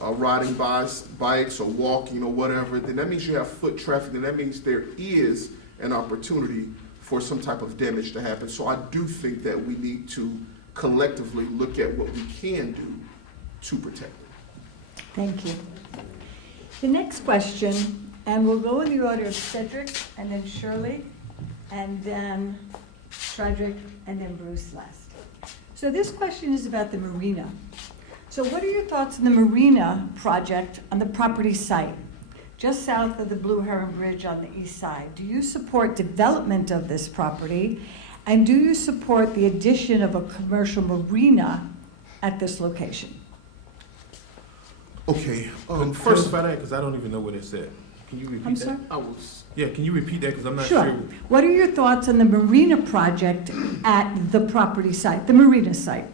riding bikes or walking or whatever, then that means you have foot traffic, and that means there is an opportunity for some type of damage to happen. So I do think that we need to collectively look at what we can do to protect it. Thank you. The next question, and we'll go in the order of Cedric, and then Shirley, and then Frederick, and then Bruce last. So this question is about the marina. So what are your thoughts on the marina project on the property site, just south of the Blue Heron Bridge on the east side? Do you support development of this property? And do you support the addition of a commercial marina at this location? Okay, First first, about that, because I don't even know what it said. Can you repeat I'm that? sorry? Yeah, can you repeat that, because I'm not Sure. sure. What are your thoughts on the marina project at the property site, the marina site,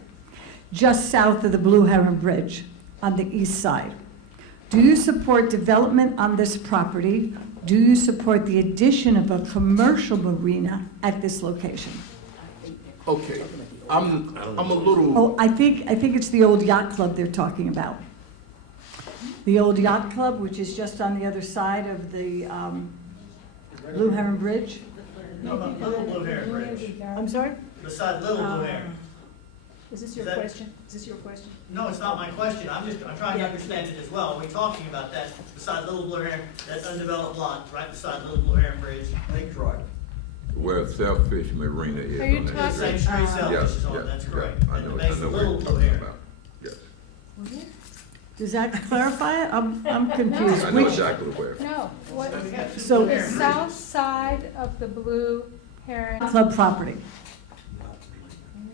just south of the Blue Heron Bridge on the east side? Do you support development on this property? Do you support the addition of a commercial marina at this location? okay, I'm a little, Oh, I think it's the old yacht club they're talking about. The old yacht club, which is just on the other side of the Blue Heron Bridge. No, Little Blue Heron Bridge. I'm sorry? Beside Little Blue Heron. Is this your Is that- question? Is this your question? No, it's not my question. I'm trying to understand it as well. Are we talking about that beside Little Blue Heron, that undeveloped lot right beside Little Blue Heron Bridge, Lake Drive? Where Selfish Marina is. Are you on that The talking- same area. street Yeah, Selfish is yeah, on, that's yeah. correct. I And know, the I base know of what Little you're Blue talking Heron. about. Yes. Does that clarify it? I'm confused. I know Which, exactly where. No, what, so, the south side of the Blue Heron. club property.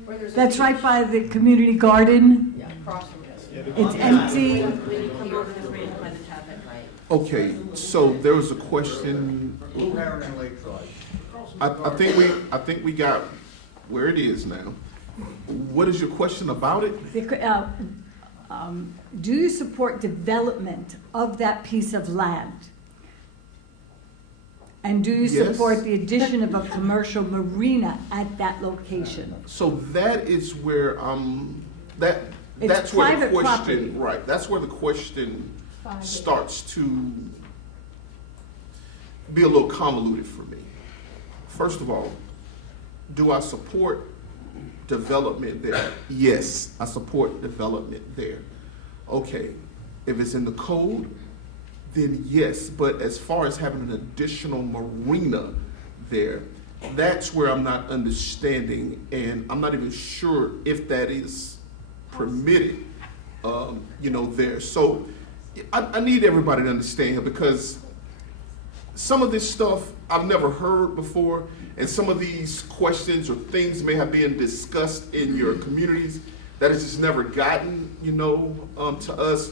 Where there's a That's beach. right by the community garden. Yeah, across from this. It's empty. Okay, so there was a question. Blue Heron and Lakeside. I think we got where it is now. What is your question about it? Do you support development of that piece of land? And do you Yes. support the addition of a commercial marina at that location? So that is where It's that's where the private question property. right. That's where the question Fine. starts to be a little convoluted for me. First of all, do I support development there? Yes, I support development there. Okay, if it's in the code, then yes, but as far as having an additional marina there, that's where I'm not understanding, and I'm not even sure if that is permitted, there. So I need everybody to understand, because some of this stuff I've never heard before, and some of these questions or things may have been discussed in your communities that has just never gotten, to us.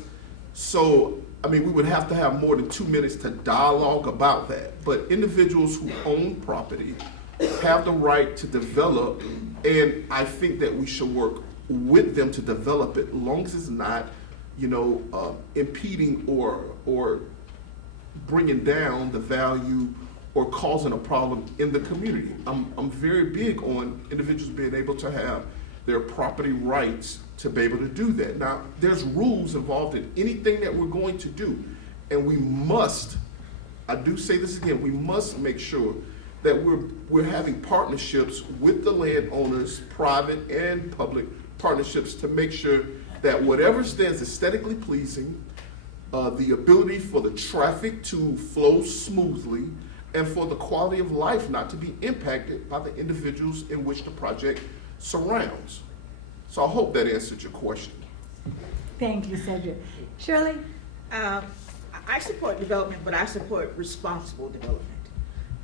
So, we would have to have more than 2 minutes to dialogue about that. But individuals who own property have the right to develop, and I think that we should work with them to develop it, as long as it's not, impeding or bringing down the value or causing a problem in the community. I'm very big on individuals being able to have their property rights to be able to do that. Now, there's rules involved in anything that we're going to do, and we must, I do say this again, we must make sure that we're having partnerships with the landowners, private and public partnerships, to make sure that whatever stands aesthetically pleasing, the ability for the traffic to flow smoothly, and for the quality of life not to be impacted by the individuals in which the project surrounds. So I hope that answered your question. Thank you, Cedric. Shirley? I support development, but I support responsible development.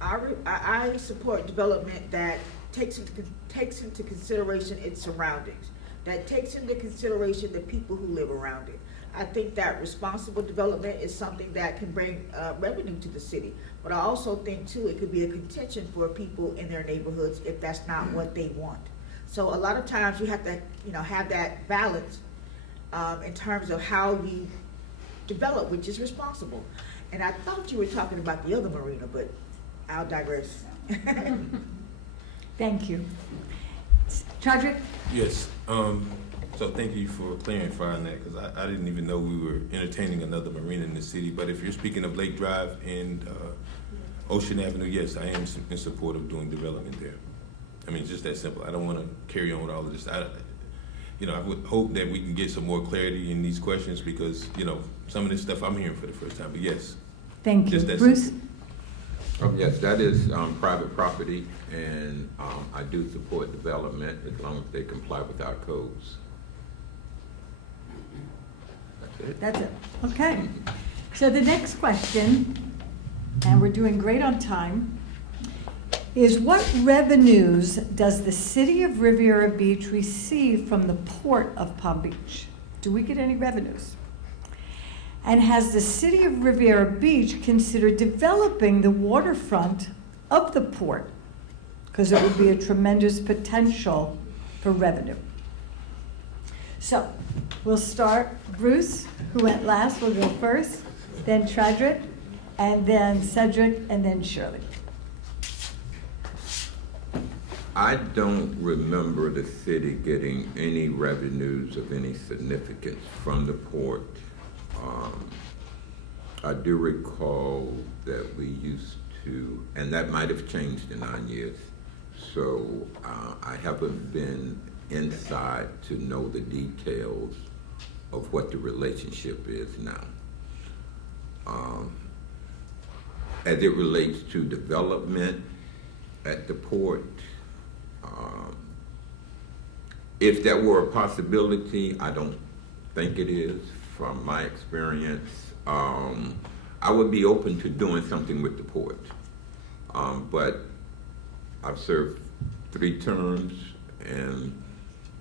I support development that takes into consideration its surroundings, that takes into consideration the people who live around it. I think that responsible development is something that can bring revenue to the city. But I also think too, it could be a contention for people in their neighborhoods if that's not what they want. So a lot of times you have to, have that balance in terms of how you develop, which is responsible. And I thought you were talking about the other marina, but I'll digress. Thank you. Chadrick? Yes, so thank you for clarifying that, because I didn't even know we were entertaining another marina in the city. But if you're speaking of Lake Drive and Ocean Avenue, yes, I am in support of doing development there. It's just that simple. I don't want to carry on with all of this. I would hope that we can get some more clarity in these questions, because, some of this stuff I'm hearing for the first time, but yes. Thank you. Just that Bruce? simple. Yes, that is private property, and I do support development as long as they comply with our codes. That's it. That's it. Okay. So the next question, and we're doing great on time, is what revenues does the city of Riviera Beach receive from the port of Palm Beach? Do we get any revenues? And has the city of Riviera Beach considered developing the waterfront of the port? Because it would be a tremendous potential for revenue. So we'll start, Bruce, who went last, will go first, then Chadrick, and then Cedric, and then Shirley. I don't remember the city getting any revenues of any significance from the port. I do recall that we used to, and that might have changed in 9 years, so I haven't been inside to know the details of what the relationship is now. As it relates to development at the port, if that were a possibility, I don't think it is from my experience. I would be open to doing something with the port, but I've served 3 terms, and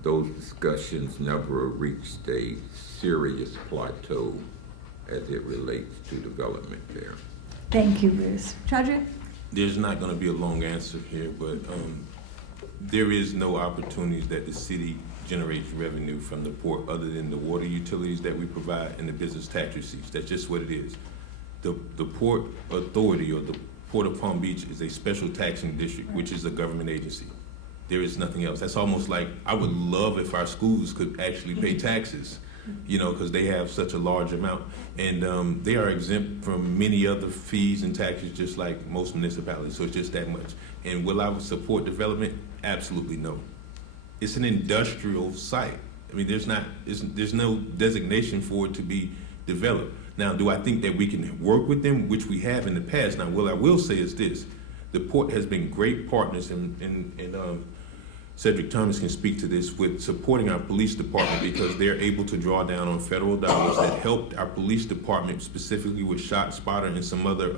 those discussions never reached a serious plateau as it relates to development there. Thank you, Liz. Chadrick? There's not gonna be a long answer here, but there is no opportunities that the city generates revenue from the port other than the water utilities that we provide and the business tax receipts. That's just what it is. The Port Authority or the Port of Palm Beach is a special taxing district, which is a government agency. There is nothing else. That's almost like, I would love if our schools could actually pay taxes, you know, because they have such a large amount. And they are exempt from many other fees and taxes, just like most municipalities, so it's just that much. And will I support development? Absolutely no. It's an industrial site. I mean, there's no designation for it to be developed. Now, do I think that we can work with them, which we have in the past? Now, what I will say is this: the port has been great partners, and Cedric Thomas can speak to this, with supporting our police department, because they're able to draw down on federal dollars that helped our police department, specifically with Shot Spotter and some other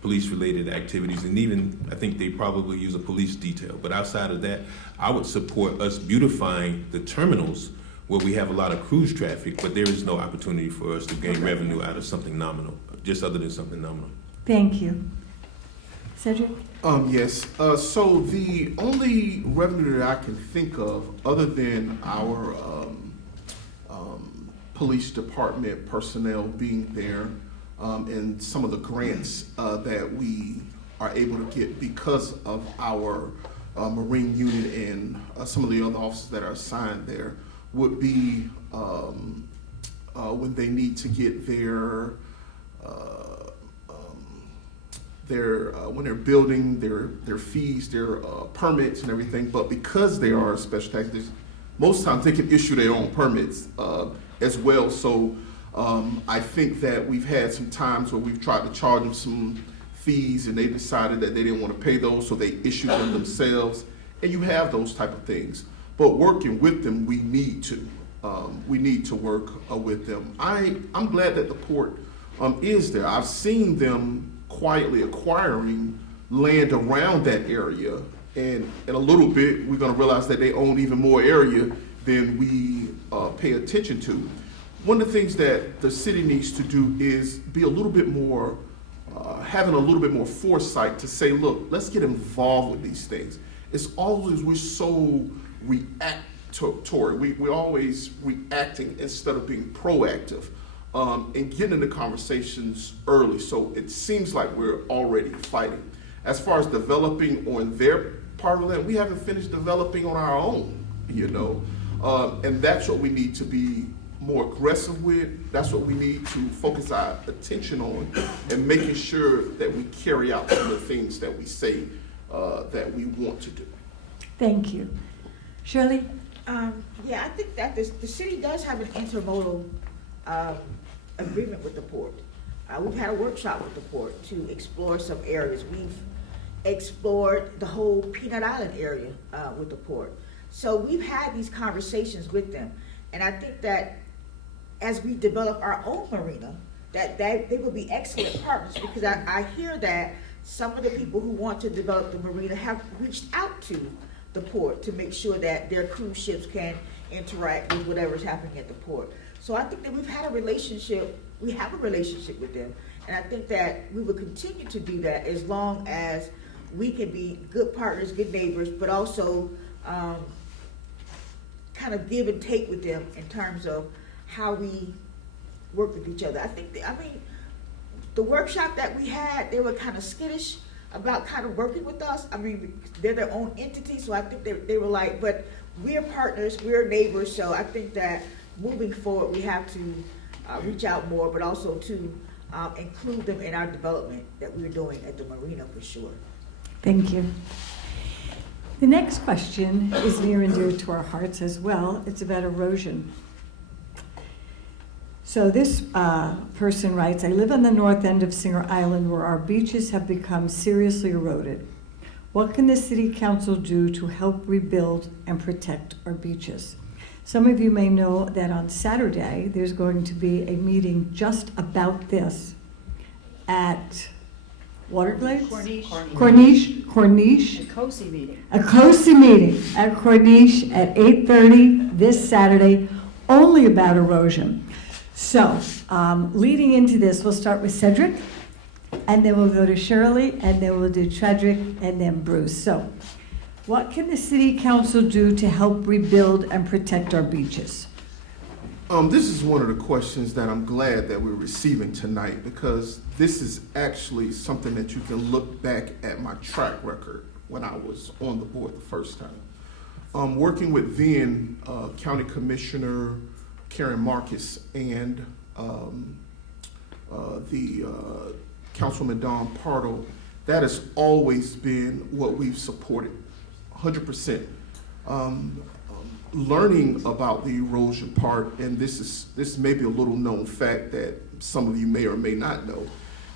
police-related activities, and even, I think they probably use a police detail. But outside of that, I would support us beautifying the terminals where we have a lot of cruise traffic, but there is no opportunity for us to gain revenue out of something nominal, just other than something nominal. Thank you. Cedric? Yes, so the only revenue that I can think of, other than our police department personnel being there, and some of the grants that we are able to get because of our Marine unit and some of the other officers that are assigned there, would be when they need to get when they're building their fees, their permits and everything. But because they are special tax districts, most times they can issue their own permits as well. So I think that we've had some times where we've tried to charge them some fees and they decided that they didn't want to pay those, so they issued them themselves. And you have those type of things. But working with them, we need to. We need to work with them. I'm glad that the port is there. I've seen them quietly acquiring land around that area, and in a little bit, we're going to realize that they own even more area than we pay attention to. One of the things that the city needs to do is be a little bit more, having a little bit more foresight to say, look, let's get involved with these things. It's always, we're so reactory. We're always reacting instead of being proactive and getting into conversations early. So it seems like we're already fighting. As far as developing on their part of the land, we haven't finished developing on our own, you know. And that's what we need to be more aggressive with. That's what we need to focus our attention on, and making sure that we carry out some of the things that we say that we want to do. Thank you. Shirley? Yeah, I think that the city does have an intermodal agreement with the port. We've had a workshop with the port to explore some areas. We've explored the whole Peanut Island area with the port. So we've had these conversations with them. And I think that as we develop our own marina, that they will be excellent partners, because I hear that some of the people who want to develop the marina have reached out to the port to make sure that their cruise ships can interact with whatever's happening at the port. So I think that we have a relationship with them, and I think that we will continue to do that as long as we can be good partners, good neighbors, but also kind of give and take with them in terms of how we work with each other. I mean, the workshop that we had, they were kind of skittish about kind of working with us. I mean, they're their own entity, so I think they were like, but we're partners, we're neighbors, so I think that moving forward, we have to reach out more, but also to include them in our development that we're doing at the marina for sure. Thank you. The next question is near and dear to our hearts as well. It's about erosion. So this person writes, I live on the north end of Singer Island where our beaches have become seriously eroded. What can the City Council do to help rebuild and protect our beaches? Some of you may know that on Saturday there's going to be a meeting just about this at Waterglades? Corniche. A COASI meeting. A COASI meeting at Corniche at 8:30 this Saturday, only about erosion. So, leading into this, we'll start with Cedric, and then we'll go to Shirley, and then we'll do Chadrick, and then Bruce. So, what can the city council do to help rebuild and protect our beaches? This is one of the questions that I'm glad that we're receiving tonight, because this is actually something that you can look back at my track record when I was on the board the first time. Working with then County Commissioner Karen Marcus and the Councilwoman Dawn Pardo, that has always been what we've supported, 100%. Learning about the erosion part, and this may be a little known fact that some of you may or may not know.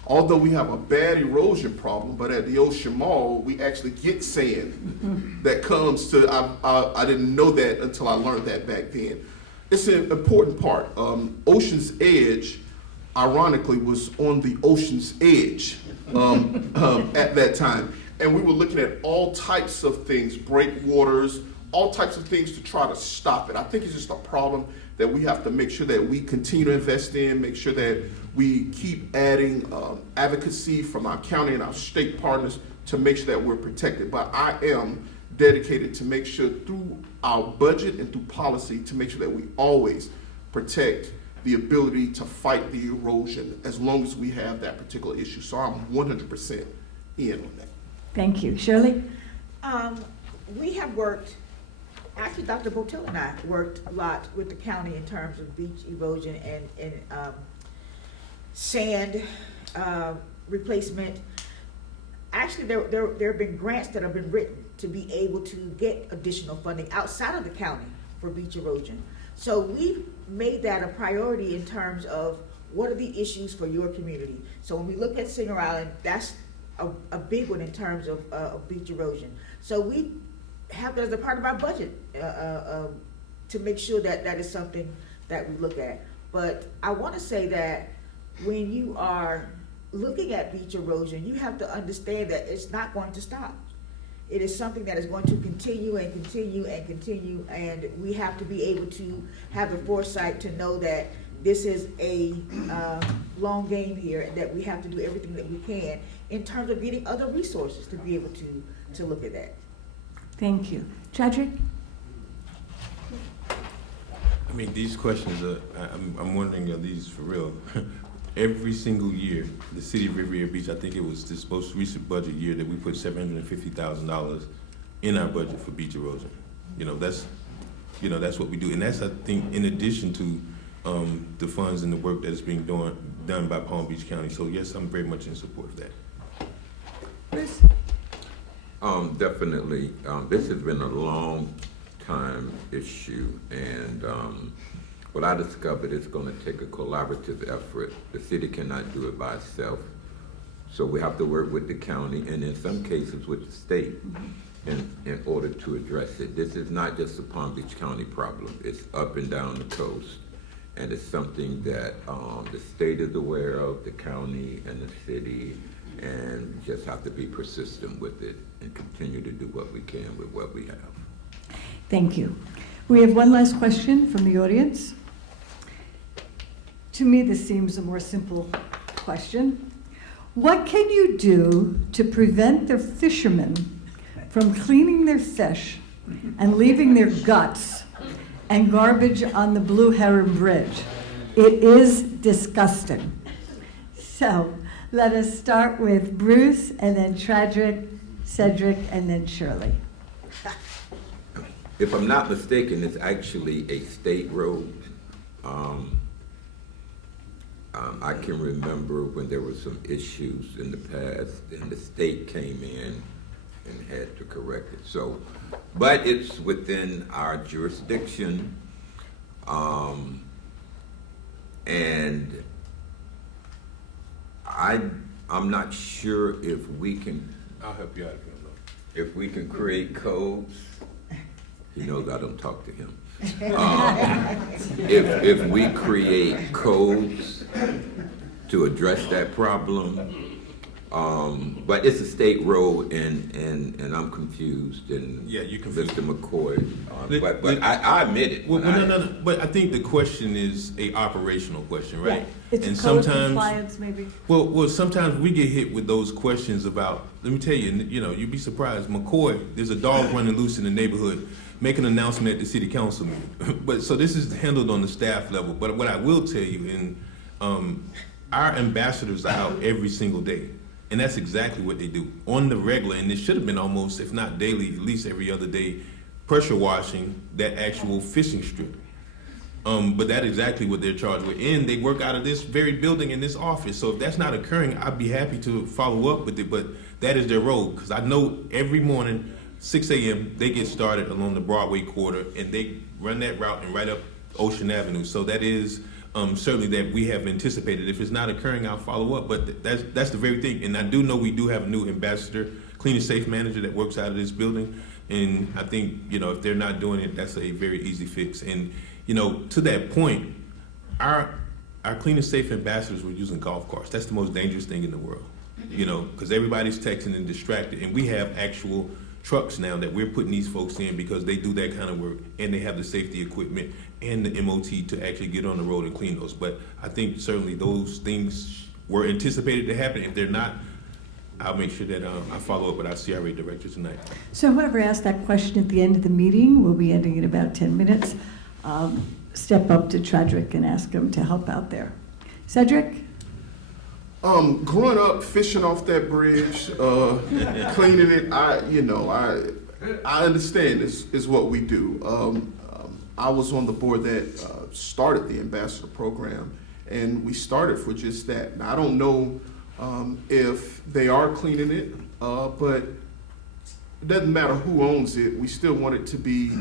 Although we have a bad erosion problem, but at the Ocean Mall, we actually get sand that comes to, I didn't know that until I learned that back then. It's an important part. Ocean's Edge, ironically, was on the ocean's edge at that time. And we were looking at all types of things, breakwaters, all types of things to try to stop it. I think it's just a problem that we have to make sure that we continue to invest in, make sure that we keep adding advocacy from our county and our state partners to make sure that we're protected. But I am dedicated to make sure through our budget and through policy to make sure that we always protect the ability to fight the erosion as long as we have that particular issue. So I'm 100% in on that. Thank you. Shirley? We have worked, actually Dr. Botel and I worked a lot with the county in terms of beach erosion and sand replacement. Actually, there have been grants that have been written to be able to get additional funding outside of the county for beach erosion. So we've made that a priority in terms of what are the issues for your community. So when we look at Singer Island, that's a big one in terms of beach erosion. So we have that as a part of our budget to make sure that that is something that we look at. But I want to say that when you are looking at beach erosion, you have to understand that it's not going to stop. It is something that is going to continue and continue and continue, and we have to be able to have the foresight to know that this is a long game here, and that we have to do everything that we can in terms of getting other resources to be able to look at that. Thank you. Chadrick? I mean, these questions are, I'm wondering, are these for real? Every single year, the city of Riviera Beach, I think it was this most recent budget year that we put $750,000 in our budget for beach erosion. That's what we do. And that's, I think, in addition to the funds and the work that's being done by Palm Beach County. So yes, I'm very much in support of that. Bruce? Definitely. This has been a long time issue, and what I discovered is going to take a collaborative effort. The city cannot do it by itself. So we have to work with the county and in some cases with the state in order to address it. This is not just a Palm Beach County problem. It's up and down the coast. And it's something that the state is aware of, the county and the city, and we just have to be persistent with it and continue to do what we can with what we have. Thank you. We have one last question from the audience. To me, this seems a more simple question. What can you do to prevent the fishermen from cleaning their fish and leaving their guts and garbage on the Blue Heron Bridge? It is disgusting. So let us start with Bruce, and then Chadrick, Cedric, and then Shirley. If I'm not mistaken, it's actually a state road. I can remember when there were some issues in the past and the state came in and had to correct it. So, but it's within our jurisdiction. And I'm not sure if we can. I'll help you out if you don't know. If we can create codes. He knows I don't talk to him. If we create codes to address that problem, But it's a state road, and I'm confused, and Yeah, you're confused. Mr. McCoy, Let- but I admit it. Well, when no. But I think the question is a operational question, right? It's And a code sometimes, compliance, maybe. well, sometimes we get hit with those questions about. Let me tell you, you'd be surprised. McCoy, there's a dog running loose in the neighborhood. Make an announcement at the city council meeting. But so this is handled on the staff level. But what I will tell you, our ambassadors are out every single day. And that's exactly what they do on the regular. And it should have been almost, if not daily, at least every other day, pressure washing that actual fishing strip. But that's exactly what they're charged with. And they work out of this very building in this office. So if that's not occurring, I'd be happy to follow up with it. But that is their role. Because I know every morning, 6 a.m., they get started along the Broadway corridor. And they run that route and right up Ocean Avenue. So that is certainly that we have anticipated. If it's not occurring, I'll follow up. But that's the very thing. And I do know we do have a new ambassador, clean and safe manager that works out of this building. And I think, if they're not doing it, that's a very easy fix. And, to that point, our clean and safe ambassadors were using golf carts. That's the most dangerous thing in the world, because everybody's texting and distracted. And we have actual trucks now that we're putting these folks in because they do that kind of work and they have the safety equipment and the MOT to actually get on the road and clean those. But I think certainly those things were anticipated to happen. If they're not, I'll make sure that I follow up with our CRA director tonight. So whoever asked that question at the end of the meeting, we'll be ending in about 10 minutes. Step up to Chadrick and ask him to help out there. Cedric? Growing up, fishing off that bridge, cleaning it, I understand this is what we do. I was on the board that started the ambassador program, and we started for just that. Now, I don't know if they are cleaning it, but it doesn't matter who owns it. We still want it to be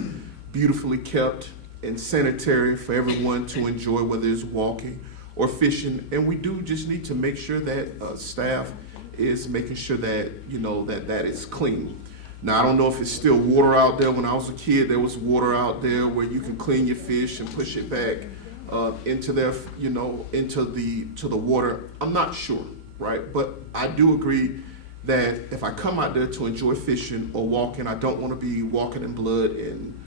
beautifully kept and sanitary for everyone to enjoy, whether it's walking or fishing. And we do just need to make sure that staff is making sure that, that it's clean. Now, I don't know if it's still water out there. When I was a kid, there was water out there where you can clean your fish and push it back into their, into the water. I'm not sure, right? But I do agree that if I come out there to enjoy fishing or walking, I don't want to be walking in blood and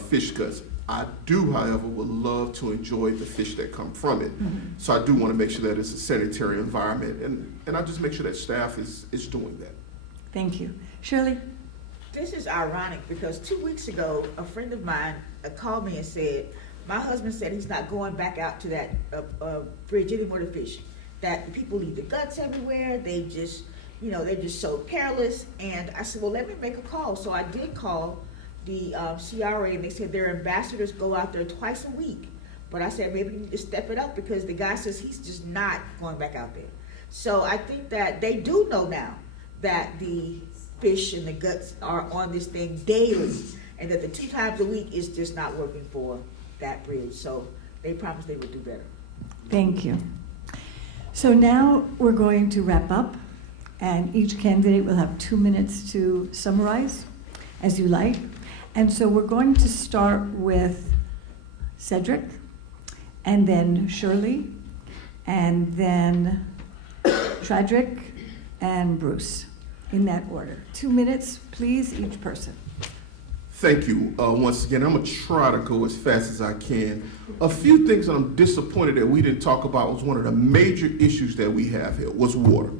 fish guts. I do, however, would love to enjoy the fish that come from it. Mm-hmm. So I do want to make sure that it's a sanitary environment, and I just make sure that staff is doing that. Thank you. Shirley? This is ironic because 2 weeks ago, a friend of mine called me and said, my husband said he's not going back out to that bridge anymore to fish. That people leave the guts everywhere. They just, they're just so careless. And I said, well, let me make a call. So I did call the CRA, and they said their ambassadors go out there twice a week. But I said, maybe you need to step it up because the guy says he's just not going back out there. So I think that they do know now that the fish and the guts are on this thing daily, and that the 2 times a week is just not working for that bridge. So they promised they would do better. Thank you. So now we're going to wrap up, and each candidate will have 2 minutes to summarize, as you like. And so we're going to start with Cedric, and then Shirley, and then Chadrick, and Bruce, in that order. 2 minutes, please, each person. Thank you. Once again, I'm going to try to go as fast as I can. A few things I'm disappointed that we didn't talk about was one of the major issues that we have here was water.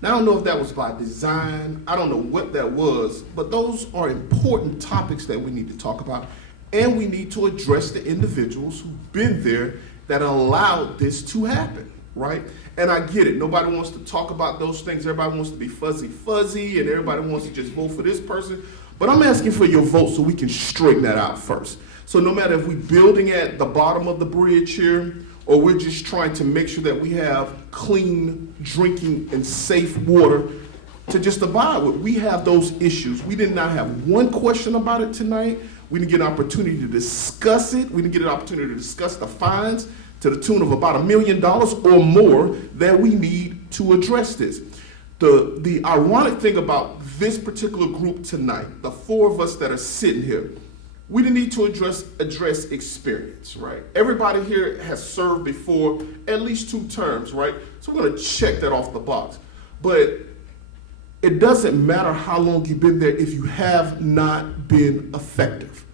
Now, I don't know if that was by design. I don't know what that was, but those are important topics that we need to talk about, and we need to address the individuals who've been there that allowed this to happen, right? And I get it. Nobody wants to talk about those things. Everybody wants to be fuzzy, and everybody wants to just vote for this person. But I'm asking for your vote so we can straighten that out first. So no matter if we're building at the bottom of the bridge here, or we're just trying to make sure that we have clean drinking and safe water to just abide with. We have those issues. We did not have one question about it tonight. We didn't get an opportunity to discuss it. We didn't get an opportunity to discuss the fines to the tune of about $1 million or more that we need to address this. The ironic thing about this particular group tonight, the 4 of us that are sitting here, we didn't need to address experience, right? Everybody here has served before at least 2 terms, right? So we're going to check that off the box. But It doesn't matter how long you've been there if you have not been effective.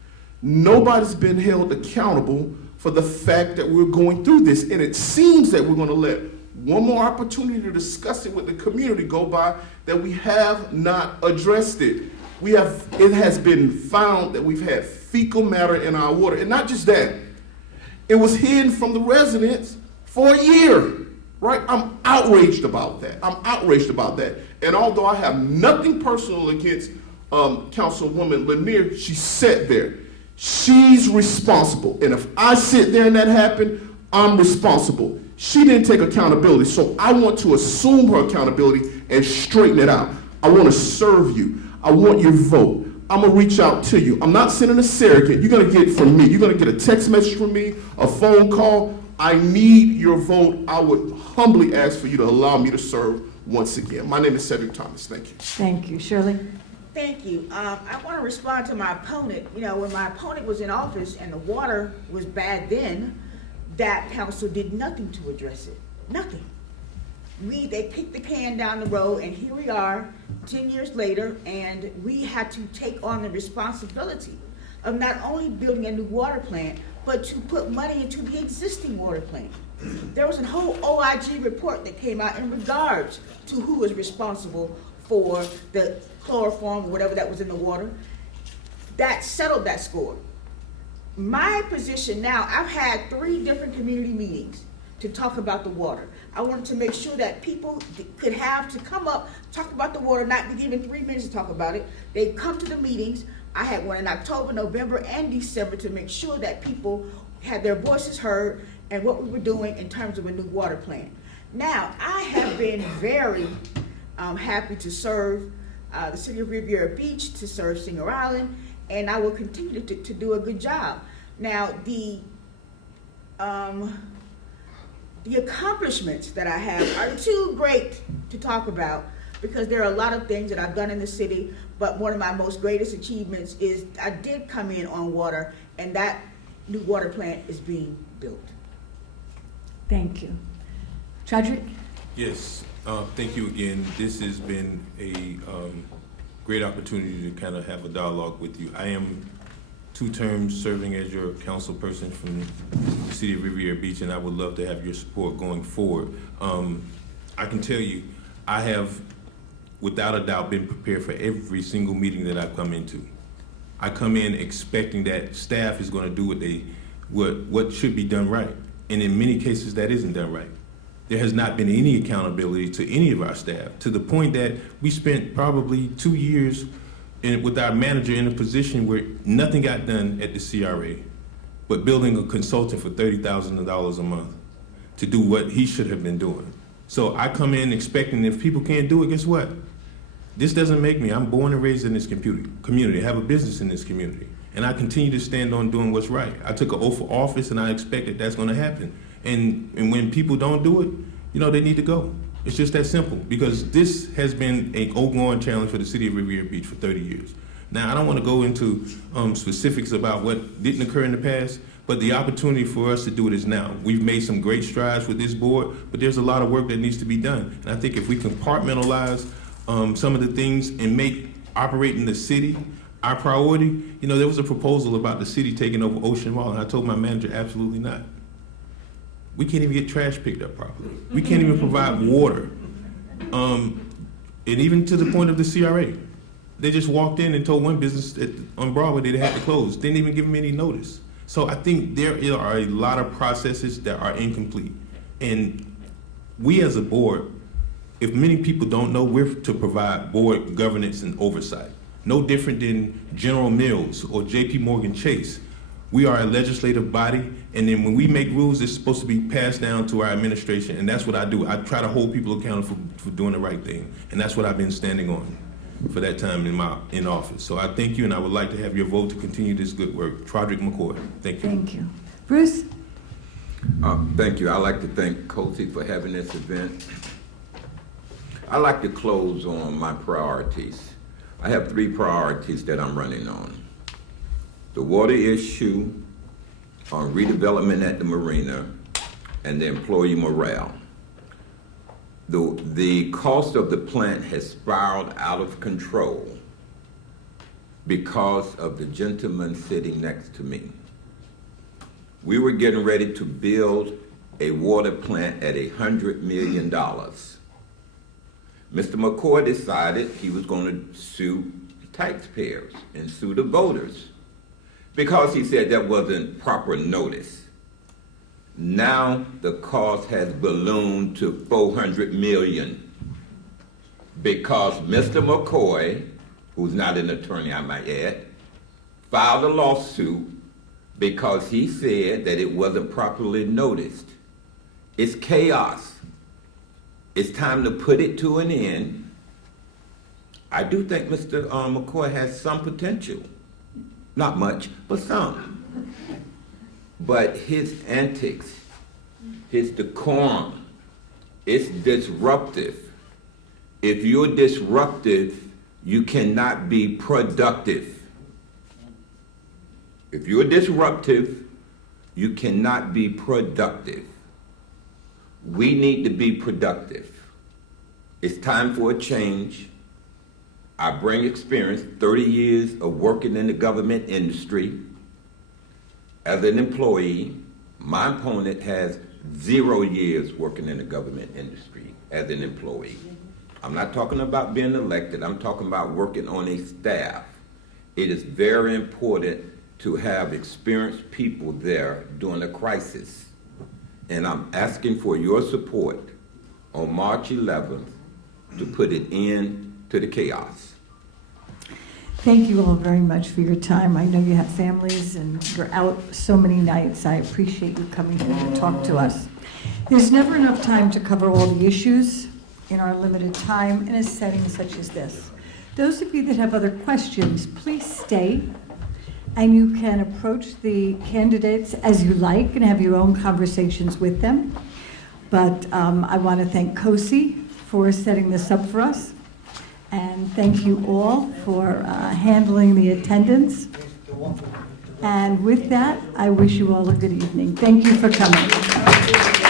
Nobody's been held accountable for the fact that we're going through this. And it seems that we're going to let one more opportunity to discuss it with the community go by that we have not addressed it. It has been found that we've had fecal matter in our water. And not just that, it was hidden from the residents for a year, right? I'm outraged about that. And although I have nothing personal against Councilwoman Lanier, she sat there. She's responsible. And if I sit there and that happened, I'm responsible. She didn't take accountability, so I want to assume her accountability and straighten it out. I want to serve you. I want your vote. I'm going to reach out to you. I'm not sending a surrogate. You're going to get it from me. You're going to get a text message from me, a phone call. I need your vote. I would humbly ask for you to allow me to serve once again. My name is Cedric Thomas. Thank you. Thank you. Shirley? Thank you. I want to respond to my opponent. You know, when my opponent was in office and the water was bad then, that council did nothing to address it. Nothing. They kicked the can down the road, and here we are 10 years later, and we had to take on the responsibility of not only building a new water plant, but to put money into the existing water plant. There was a whole OIG report that came out in regards to who was responsible for the chloroform or whatever that was in the water. That settled that score. My position now, I've had 3 different community meetings to talk about the water. I wanted to make sure that people could have to come up, talk about the water, not be given 3 minutes to talk about it. They come to the meetings. I had one in October, November, and December to make sure that people had their voices heard and what we were doing in terms of a new water plant. Now, I have been very happy to serve the city of Riviera Beach, to serve Singer Island, and I will continue to do a good job. Now, the accomplishments that I have are too great to talk about because there are a lot of things that I've done in the city, but one of my most greatest achievements is I did come in on water, and that new water plant is being built. Thank you. Chadrick? Yes, thank you again. This has been a great opportunity to kind of have a dialogue with you. I am 2 terms serving as your council person from the city of Riviera Beach, and I would love to have your support going forward. I can tell you, I have, without a doubt, been prepared for every single meeting that I've come into. I come in expecting that staff is going to do what should be done right, and in many cases that isn't done right. There has not been any accountability to any of our staff, to the point that we spent probably 2 years with our manager in a position where nothing got done at the CRA, but building a consultant for $30,000 a month to do what he should have been doing. So I come in expecting if people can't do it, guess what? This doesn't make me. I'm born and raised in this community. I have a business in this community. And I continue to stand on doing what's right. I took an oath of office and I expect that that's gonna happen. And when people don't do it, you know, they need to go. It's just that simple, because this has been an ongoing challenge for the city of Riviera Beach for 30 years. Now, I don't want to go into specifics about what didn't occur in the past, but the opportunity for us to do it is now. We've made some great strides with this board, but there's a lot of work that needs to be done. And I think if we compartmentalize some of the things and make operating the city our priority, you know, there was a proposal about the city taking over Ocean Mall, and I told my manager, absolutely not. We can't even get trash picked up properly. We can't even provide water. And even to the point of the CRA. They just walked in and told one business on Broadway they had to close. Didn't even give them any notice. So I think there are a lot of processes that are incomplete. And we as a board, if many people don't know, we're to provide board governance and oversight. No different than General Mills or JP Morgan Chase. We are a legislative body, and then when we make rules, it's supposed to be passed down to our administration, and that's what I do. I try to hold people accountable for doing the right thing, and that's what I've been standing on for that time in office. So I thank you, and I would like to have your vote to continue this good work. Trodrick McCoy, thank you. Thank you. Bruce? Thank you. I'd like to thank COASI for having this event. I'd like to close on my priorities. I have 3 priorities that I'm running on. The water issue, on redevelopment at the marina, and the employee morale. The cost of the plant has spiraled out of control because of the gentleman sitting next to me. We were getting ready to build a water plant at $100 million. Mr. McCoy decided he was going to sue taxpayers and sue the voters because he said that wasn't proper notice. Now the cost has ballooned to $400 million because Mr. McCoy, who's not an attorney I might add, filed a lawsuit because he said that it wasn't properly noticed. It's chaos. It's time to put it to an end. I do think Mr. McCoy has some potential. Not much, but some. But his antics, his decorum, it's disruptive. If you're disruptive, you cannot be productive. If you're disruptive, you cannot be productive. We need to be productive. It's time for a change. I bring experience, 30 years of working in the government industry. As an employee, my opponent has 0 years working in the government industry as an employee. I'm not talking about being elected, I'm talking about working on a staff. It is very important to have experienced people there during a crisis. And I'm asking for your support on March 11th to put an end to the chaos. Thank you all very much for your time. I know you have families and you're out so many nights. I appreciate you coming here to talk to us. There's never enough time to cover all the issues in our limited time in a setting such as this. Those of you that have other questions, please stay and you can approach the candidates as you like and have your own conversations with them. But I want to thank COASI for setting this up for us. And thank you all for handling the attendance. And with that, I wish you all a good evening. Thank you for coming.